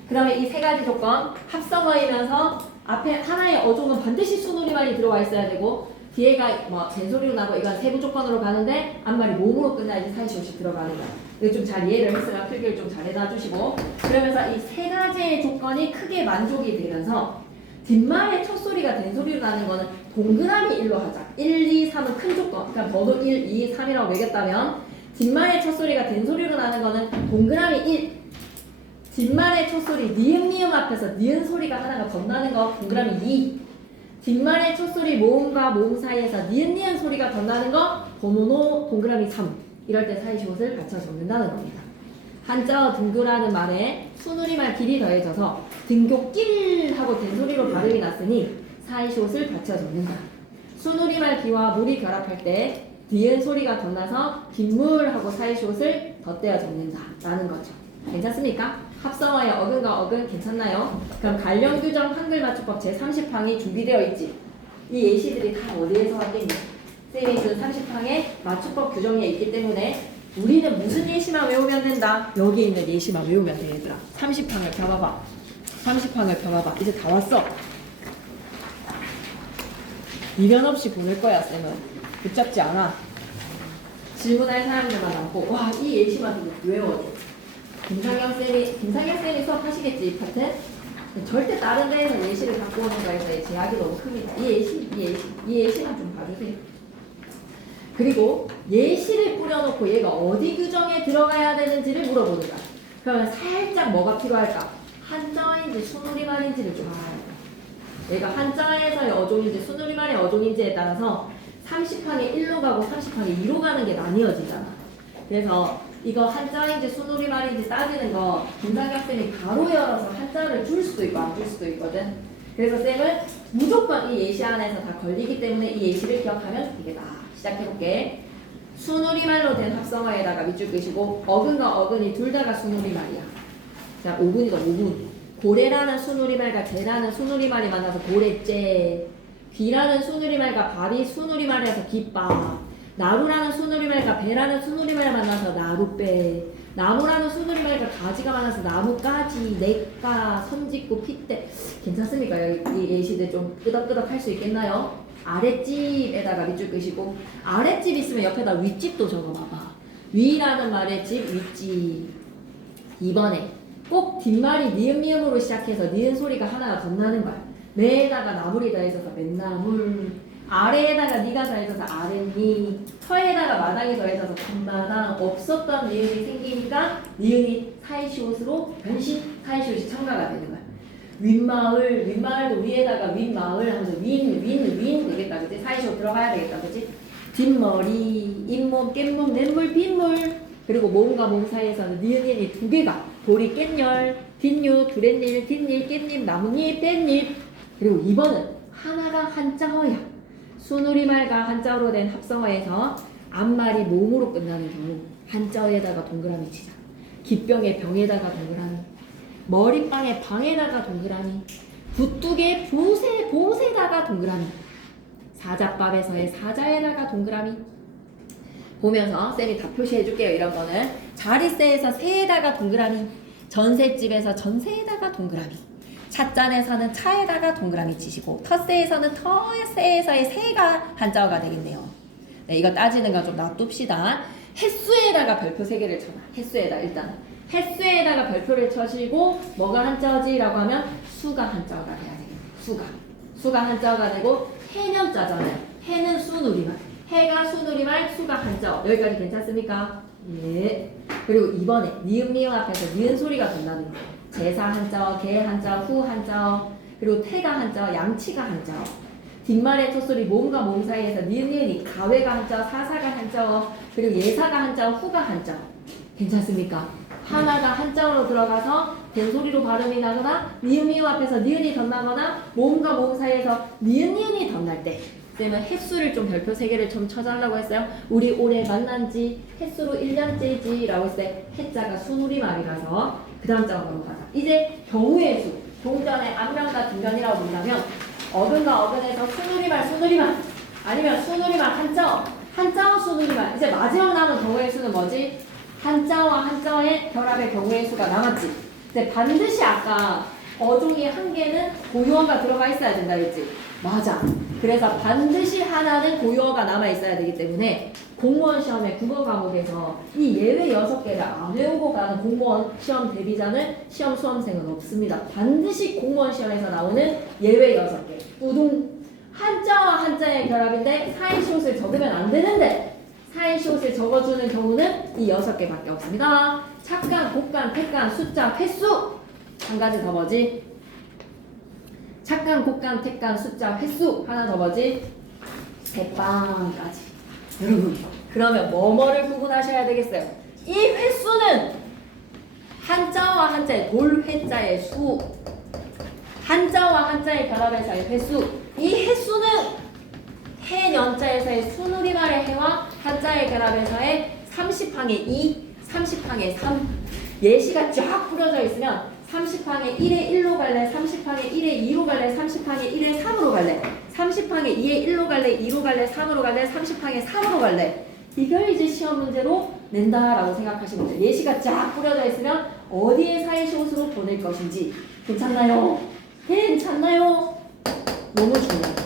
그러면 이 세 가지 조건 합성어이면서 앞에 하나의 어종은 반드시 순우리말이 들어와 있어야 되고 뒤에가 뭐 잔소리로 나고 이건 세부 조건으로 가는데 앞말이 몸으로 끝나야지 사이시옷이 들어가는 거야. 이거 좀 잘 이해를 했으면 필기를 좀 잘 해놔 주시고 그러면서 이 세 가지의 조건이 크게 만족이 되면서 뒷말의 첫 소리가 된소리로 나는 거는 동그라미 1로 하자. 1, 2, 3은 큰 조건. 그러니까 번호 1, 2, 3이라고 매겼다면 뒷말의 첫 소리가 된소리로 나는 거는 동그라미 1. 뒷말의 첫 소리 니은 미음 앞에서 니은 소리가 하나가 더 나는 거 동그라미 2. 뒷말의 첫 소리 모음과 모음 사이에서 니은 소리가 더 나는 거 번호 동그라미 3. 이럴 때 사이시옷을 받쳐 적는다는 겁니다. 한자어 등교라는 말에 순우리말 길이 더해져서 등교길 하고 된소리로 발음이 났으니 사이시옷을 받쳐 적는다. 순우리말 기와 물이 결합할 때 뒤은 소리가 더 나서 빗물하고 사이시옷을 덧대어 적는다 라는 거죠. 괜찮습니까? 합성어의 어근과 어근 괜찮나요? 그럼 관련규정 한글 맞춤법 제30항이 준비되어 있지. 이 예시들이 다 어디에서 왔겠니? 쌤이 그 30항에 맞춤법 규정이 있기 때문에 우리는 무슨 예시만 외우면 된다? 여기 있는 예시만 외우면 돼 얘들아. 30항을 펴봐봐. 30항을 펴봐봐. 이제 다 왔어. 미련 없이 보낼 거야 쌤은. 붙잡지 않아. 질문할 사람들만 남고 와 이 예시만 외워. 김상현 쌤이 수업하시겠지 이 파트? 절대 다른 데에서 예시를 갖고 오는 거에서 제약이 너무 큽니다. 이 예시만 좀 봐주세요. 그리고 예시를 뿌려놓고 얘가 어디 규정에 들어가야 되는지를 물어보는 거야. 그러면 살짝 뭐가 필요할까? 한자어인지 순우리말인지를 좀 알아야 돼. 얘가 한자어에서의 어종인지 순우리말의 어종인지에 따라서 30항에 1로 가고 30항에 2로 가는 게 나뉘어지잖아. 그래서 이거 한자어인지 순우리말인지 따지는 거 김상혁 쌤이 바로 열어서 한자어를 줄 수도 있고 안 줄 수도 있거든. 그래서 쌤은 무조건 이 예시 안에서 다 걸리기 때문에 이 예시를 기억하면 되겠다. 시작해볼게. 순우리말로 된 합성어에다가 밑줄 끄시고 어근과 어근이 둘 다가 순우리말이야. 자, 5분이다 5분. 고래라는 순우리말과 개라는 순우리말이 만나서 고래째. 귀라는 순우리말과 발이 순우리말에서 깃밥. 나루라는 순우리말과 배라는 순우리말을 만나서 나루배. 나무라는 수누리말과 가지가 많아서 나무가지, 냇가, 선짓고, 핏대 괜찮습니까? 이 예시들 좀 끄덕끄덕 할 수 있겠나요? 아랫집에다가 밑줄 끄시고 아랫집 있으면 옆에다 윗집도 적어봐봐. 위라는 말의 집, 윗집. 2번에 꼭 뒷말이 니은미음으로 시작해서 니은 소리가 하나가 더 나는 거야. 매에다가 나물이 더해져서 맨나물, 아래에다가 니가 더해져서 아랫니, 터에다가 마당이 더해져서 뒷마당. 없었던 니은이 생기니까 니은이 사이시옷으로 변신, 사이시옷이 첨가가 되는 거야. 윗마을, 윗마을도 위에다가 윗마을 하면서 윈 되겠다, 그치? 사이시옷 들어가야 되겠다, 그치? 뒷머리, 잇몸, 깻몸, 냇물, 빗물. 그리고 몸과 몸 사이에서는 니은이 두 개가 돌이 깻열, 뒷유, 두렛일, 뒷일, 깻잎, 나뭇잎, 뗏잎. 그리고 2번은 하나가 한자어야. 수누리말과 한자어로 된 합성어에서 앞말이 몸으로 끝나는 경우 한자어에다가 동그라미 치자. 기병의 병에다가 동그라미, 머리빵의 방에다가 동그라미, 붓두개 보세다가 동그라미, 사자밥에서의 사자에다가 동그라미. 보면서 쌤이 다 표시해 줄게요. 이런 거는 자릿세에서 세에다가 동그라미, 전셋집에서 전세에다가 동그라미, 찻잔에서는 차에다가 동그라미 치시고, 텃세에서는 터세에서의 세가 한자어가 되겠네요. 네, 이거 따지는 거 좀 놔둡시다. 횟수에다가 별표 3개를 쳐봐. 횟수에다 일단 횟수에다가 별표를 쳐시고 뭐가 한자어지라고 하면 수가 한자어가 돼야 되겠네요. 수가 한자어가 되고 해년자잖아요. 해는 수누리말, 해가 수누리말, 수가 한자어. 여기까지 괜찮습니까? 예. 그리고 2번에 니은 미음 앞에서 니은 소리가 된다는 거. 제사 한자어, 개 한자어, 후 한자어, 그리고 태가 한자어, 양치가 한자어. 뒷말의 첫소리 몸과 몸 사이에서 니은이 가외가 한자어, 사사가 한자어, 그리고 예사가 한자어, 후가 한자어. 괜찮습니까? 하나가 한자어로 들어가서 된소리로 발음이 나거나 니은 미음 앞에서 니은이 덧나거나 몸과 몸 사이에서 니은이 덧날 때 쌤은 횟수를 좀 별표 3개를 좀 쳐달라고 했어요. 우리 올해 만난 지 횟수로 1년째지 라고 했을 때 해자가 수누리말이라서 그 다음 자가 넘어가자. 이제 경우의 수, 동전의 앞면과 뒷면이라고 본다면 어근과 어근에서 수누리말 아니면 수누리말 한자어 수누리말. 이제 마지막 남은 경우의 수는 뭐지? 한자어와 한자어의 결합의 경우의 수가 남았지. 이제 반드시 아까 어종이 한 개는 고유어가 들어가 있어야 된다 했지. 맞아. 그래서 반드시 하나는 고유어가 남아 있어야 되기 때문에 공무원 시험의 국어 과목에서 이 예외 6개를 안 외우고 가는 공무원 시험 대비자는 시험 수험생은 없습니다. 반드시 공무원 시험에서 나오는 예외 6개. 우둥. 한자와 한자의 결합인데 사이시옷을 적으면 안 되는데 사이시옷을 적어주는 경우는 이 6개밖에 없습니다. 착간, 곡간, 택간, 숫자, 횟수. 한 가지 더 뭐지? 착간, 곡간, 택간, 숫자, 횟수. 하나 더 뭐지? 대빵까지. 여러분, 그러면 뭐를 구분하셔야 되겠어요? 이 횟수는 한자와 한자의 돌회자의 수, 한자와 한자의 결합에서의 횟수. 이 횟수는 해년자에서의 수누리말의 해와 한자의 결합에서의 30항의 2, 30항의 3. 예시가 쫙 뿌려져 있으면 30항의 1에 1로 갈래, 30항의 1에 2로 갈래, 30항의 1에 3으로 갈래, 30항의 2에 1로 갈래, 2로 갈래, 3으로 갈래, 30항의 3으로 갈래. 이걸 이제 시험 문제로 낸다라고 생각하시면 돼요. 예시가 쫙 뿌려져 있으면 어디에 사이시옷으로 보낼 것인지. 괜찮나요? 괜찮나요? 너무 중요해요.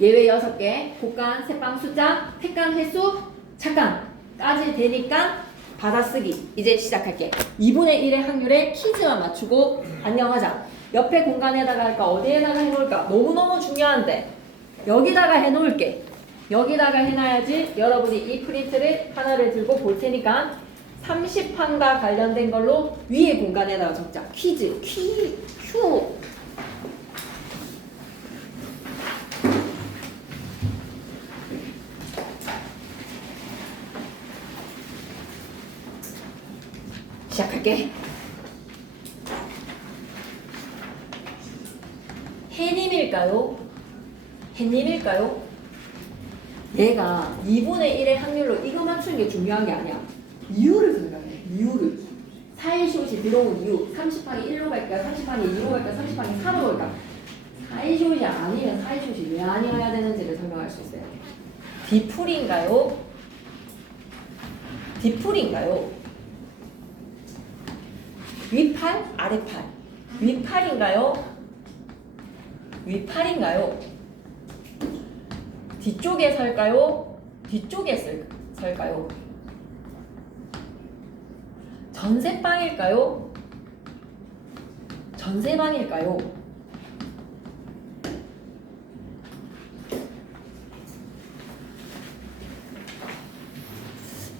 예외 6개, 곡간, 세빵 숫자, 택간 횟수, 착간까지 되니까 받아쓰기 이제 시작할게. 2분의 1의 확률에 퀴즈만 맞추고 안녕하자. 옆에 공간에다가 할까 어디에다가 해놓을까 너무너무 중요한데 여기다가 해놓을게. 여기다가 해놔야지 여러분이 이 프린트를 하나를 들고 볼 테니까 30항과 관련된 걸로 위에 공간에다가 적자. 퀴즈, 큐. 시작할게. 해님일까요? 해님일까요? 얘가 2분의 1의 확률로 이거 맞추는 게 중요한 게 아니야. 이유를 생각해. 이유를. 사이시옷이 들어온 이유. 30항이 1로 갈까? 30항이 2로 갈까? 30항이 3로 갈까? 사이시옷이 아니면 사이시옷이 왜 아니어야 되는지를 설명할 수 있어요. 디풀인가요? 디풀인가요? 위팔, 아래팔. 위팔인가요? 위팔인가요? 뒤쪽에 설까요? 뒤쪽에 설까요? 전세방일까요? 전세방일까요?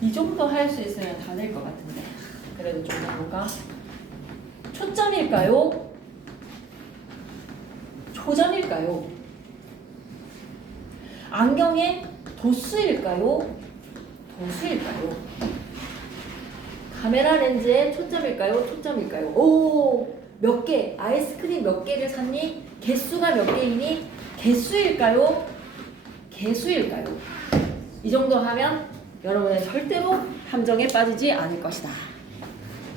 이 정도 할 수 있으면 다 될 것 같은데. 그래도 좀 해볼까? 초점일까요? 초점일까요? 안경의 도수일까요? 도수일까요? 카메라 렌즈의 초점일까요? 초점일까요? 오! 몇 개? 아이스크림 몇 개를 샀니? 개수가 몇 개이니? 개수일까요? 개수일까요? 이 정도 하면 여러분은 절대로 함정에 빠지지 않을 것이다.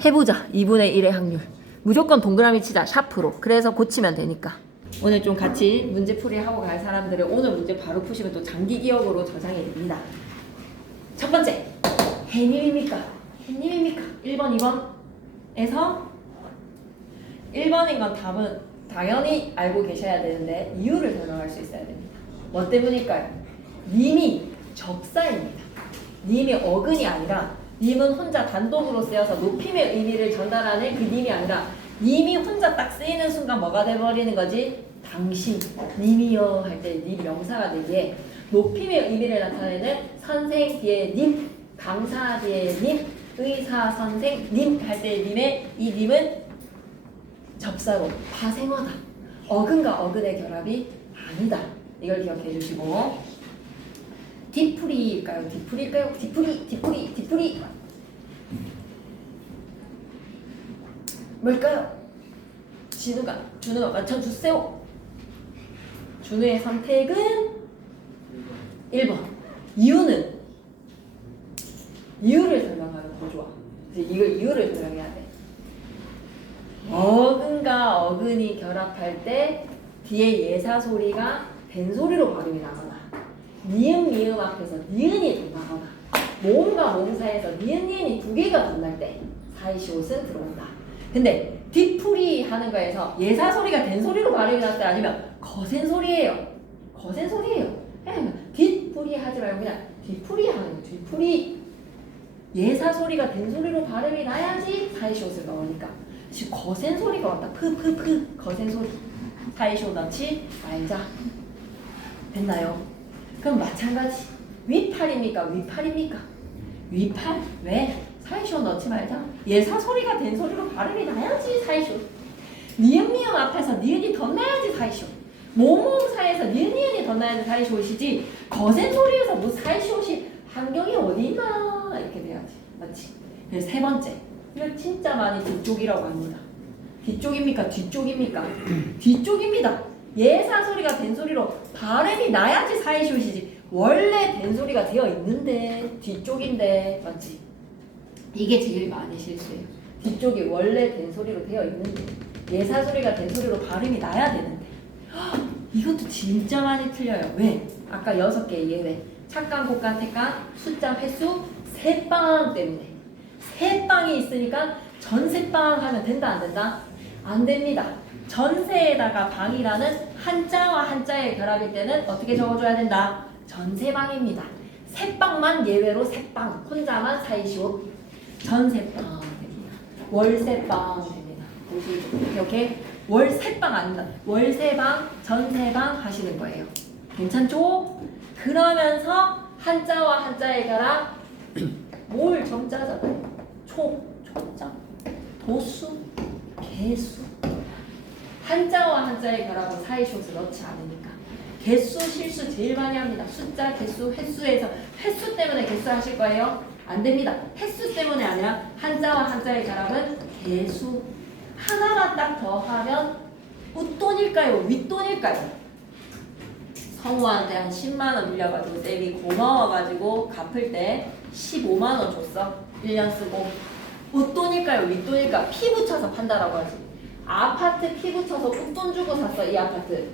해보자. 2분의 1의 확률. 무조건 동그라미 치자. 샤프로. 그래서 고치면 되니까. 오늘 좀 같이 문제풀이 하고 갈 사람들은 오늘 문제 바로 푸시면 또 장기 기억으로 저장이 됩니다. 첫 번째. 해님입니까? 해님입니까? 1번, 2번에서 1번인 건 답은 당연히 알고 계셔야 되는데 이유를 설명할 수 있어야 됩니다. 뭐 때문일까요? 님이 접사입니다. 님이 어근이 아니라 님은 혼자 단독으로 쓰여서 높임의 의미를 전달하는 그 님이 아니라 님이 혼자 딱 쓰이는 순간 뭐가 돼버리는 거지? 당신, 님이여 할 때 님 명사가 되기에 높임의 의미를 나타내는 선생 뒤에 님, 강사 뒤에 님, 의사, 선생, 님 할 때 님의 이 님은 접사로 파생어다. 어근과 어근의 결합이 아니다. 이걸 기억해 주시고 뒤풀이일까요? 뒤풀이일까요? 뒤풀이 뭘까요? 준우가 맞춰주세요. 준우의 선택은 1번. 이유는 이유를 설명하면 더 좋아. 이걸 이유를 설명해야 돼. 어근과 어근이 결합할 때 뒤에 예사 소리가 된소리로 발음이 나거나 니은 미음 앞에서 니은이 덧나거나 모음과 모음 사이에서 니은 니은이 두 개가 덧날 때 사이시옷은 들어온다. 근데 뒤풀이 하는 거에서 예사 소리가 된 소리로 발음이 났을 아니면 거센 소리예요. 거센 소리예요. 그냥 뒷풀이 하지 말고 그냥 뒤풀이 하는 거. 뒤풀이 예사 소리가 된 소리로 발음이 나야지 사이시옷을 넣으니까 지금 거센 소리가 왔다. 푸푸푸 거센 소리. 사이시옷 넣지 말자. 됐나요? 그럼 마찬가지. 위팔입니까? 위팔입니까? 위팔? 왜? 사이시옷 넣지 말자. 예사 소리가 된 소리로 발음이 나야지 사이시옷. 니은 미음 앞에서 니은이 덧나야지 사이시옷. 모모음 사이에서 니은 니은이 덧나야지 사이시옷이지 거센 소리에서 뭐 사이시옷이 환경이 어디 있나 이렇게 돼야지. 맞지? 그래서 세 번째. 이걸 진짜 많이 뒤쪽이라고 합니다. 뒤쪽입니까? 뒤쪽입니까? 뒤쪽입니다. 예사 소리가 된 소리로 발음이 나야지 사이시옷이지. 원래 된 소리가 되어 있는데 뒤쪽인데 맞지? 이게 제일 많이 실수예요. 뒤쪽이 원래 된 소리로 되어 있는데 예사 소리가 된 소리로 발음이 나야 되는데 이것도 진짜 많이 틀려요. 왜? 아까 6개 예외. 착강, 곡간, 택강, 숫자, 횟수, 세방 때문에. 세방이 있으니까 전세방 하면 된다 안 된다? 안 됩니다. 전세에다가 방이라는 한자와 한자의 결합일 때는 어떻게 적어줘야 된다? 전세방입니다. 세방만 예외로 세방, 혼자만 사이시옷. 전세방 됩니다. 월세방 됩니다. 보시죠. 이렇게 월세방 아닙니다. 월세방, 전세방 하시는 거예요. 괜찮죠? 그러면서 한자와 한자의 결합 뭘 정자잖아요. 초자, 도수, 개수. 한자와 한자의 결합은 사이시옷을 넣지 않으니까. 개수 실수 제일 많이 합니다. 숫자, 개수, 횟수에서 횟수 때문에 개수 하실 거예요? 안 됩니다. 횟수 때문에 아니라 한자와 한자의 결합은 개수. 하나만 딱 더하면 웃돈일까요? 윗돈일까요? 성우한테 한 10만 원 빌려가지고 쌤이 고마워가지고 갚을 때 15만 원 줬어. 1년 쓰고. 웃돈일까요? 윗돈일까? 피 붙여서 판다라고 하지. 아파트 피 붙여서 웃돈 주고 샀어. 이 아파트.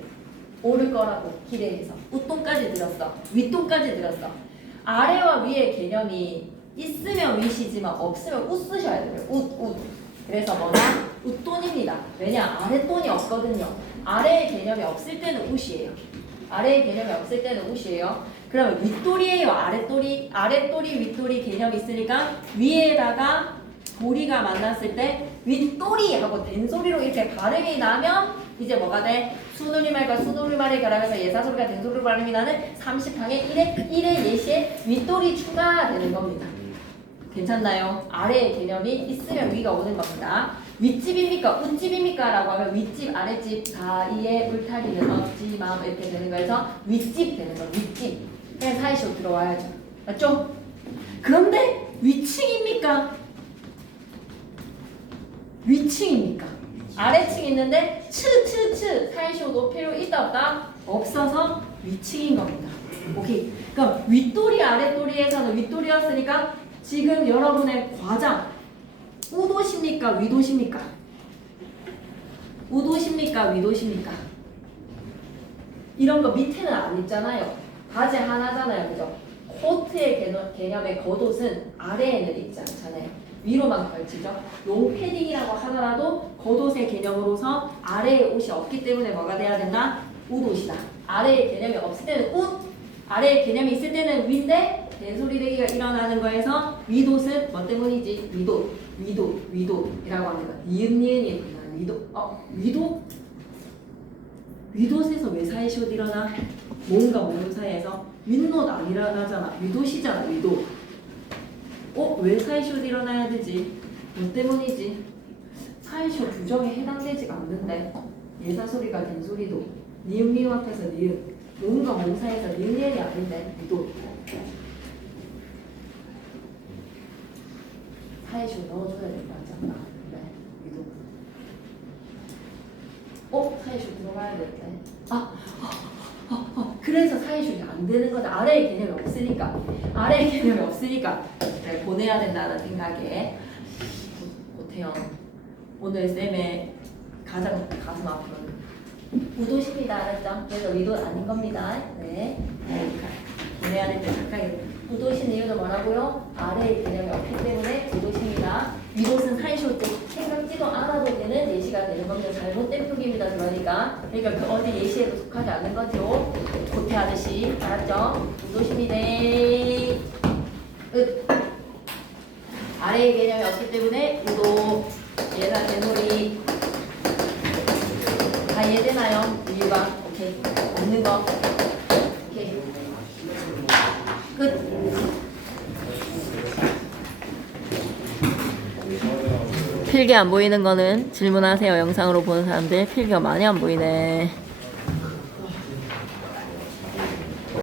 오를 거라고 기대해서. 웃돈까지 들었어. 윗돈까지 들었어. 아래와 위의 개념이 있으면 윗이지만 없으면 웃 쓰셔야 돼요. 웃. 그래서 뭐냐? 웃돈입니다. 왜냐? 아랫돈이 없거든요. 아래의 개념이 없을 때는 웃이에요. 아래의 개념이 없을 때는 웃이에요. 그러면 윗돌이에요. 아랫돌이? 아랫돌이, 윗돌이 개념이 있으니까 위에다가 도리가 만났을 때 윗돌이 하고 된소리로 이렇게 발음이 나면 이제 뭐가 돼? 순우리말과 순우리말의 결합에서 예사소리가 된소리로 발음이 나는 30항의 1의 예시에 윗돌이 추가되는 겁니다. 괜찮나요? 아래의 개념이 있으면 위가 오는 겁니다. 윗집입니까? 웃집입니까? 라고 하면 윗집, 아랫집 사이에 울타리는 없지만 이렇게 되는 거에서 윗집 되는 거. 윗집. 그냥 사이쇼 들어와야죠. 맞죠? 그런데 위층입니까? 위층입니까? 아래층 있는데 츠 사이쇼도 필요 있다 없다? 없어서 위층인 겁니다. 오케이. 그럼 윗돌이 아랫돌이에서는 윗돌이었으니까 지금 여러분의 과장 우도십니까? 위도십니까? 우도십니까? 위도십니까? 이런 거 밑에는 안 있잖아요. 바지 하나잖아요. 그죠? 코트의 개념의 겉옷은 아래에는 있지 않잖아요. 위로만 걸치죠. 롱패딩이라고 하더라도 겉옷의 개념으로서 아래에 옷이 없기 때문에 뭐가 돼야 된다? 웃옷이다. 아래의 개념이 없을 때는 웃, 아래의 개념이 있을 때는 위인데 된소리 대기가 일어나는 거에서 윗옷은 뭐 때문이지? 위도이라고 하는 거야. 니은이 위도? 위도에서 왜 사이시옷 일어나? 뭔가 모르는 사이에서 윗노트 안 일어나잖아. 위도시잖아. 위도. 왜 사이시옷 일어나야 되지? 뭐 때문이지? 사이시옷 규정에 해당되지가 않는데 예사소리가 된소리도 니은 미음 앞에서 니은 뭔가 몽사에서 니은이 아닌데 위도 사이시옷 넣어줘야 될 것 같지 않나? 네, 위도. 사이시옷 들어가야 될 때. 그래서 사이쇼이 안 되는 거죠. 아래의 개념이 없으니까. 아래의 개념이 없으니까 보내야 된다는 생각에 고태영 오늘 쌤의 가장 가슴 아픈 우도십니다. 알았죠? 그래서 위도 아닌 겁니다. 네. 보내야 될 때 가까이 우도신 이유는 뭐라고요? 아래의 개념이 없기 때문에 우도십니다. 위도는 사이쇼 생각지도 않아도 되는 예시가 되는 겁니다. 잘못된 표기입니다. 그러니까 그 어디 예시에도 속하지 않는 거죠. 고태 아저씨 알았죠? 우도십니다. 아래의 개념이 없기 때문에 우도 예사 대놀이 다 이해되나요? 이유가 오케이 없는 거 오케이 끝. 필기 안 보이는 거는 질문하세요. 영상으로 보는 사람들 필기가 많이 안 보이네.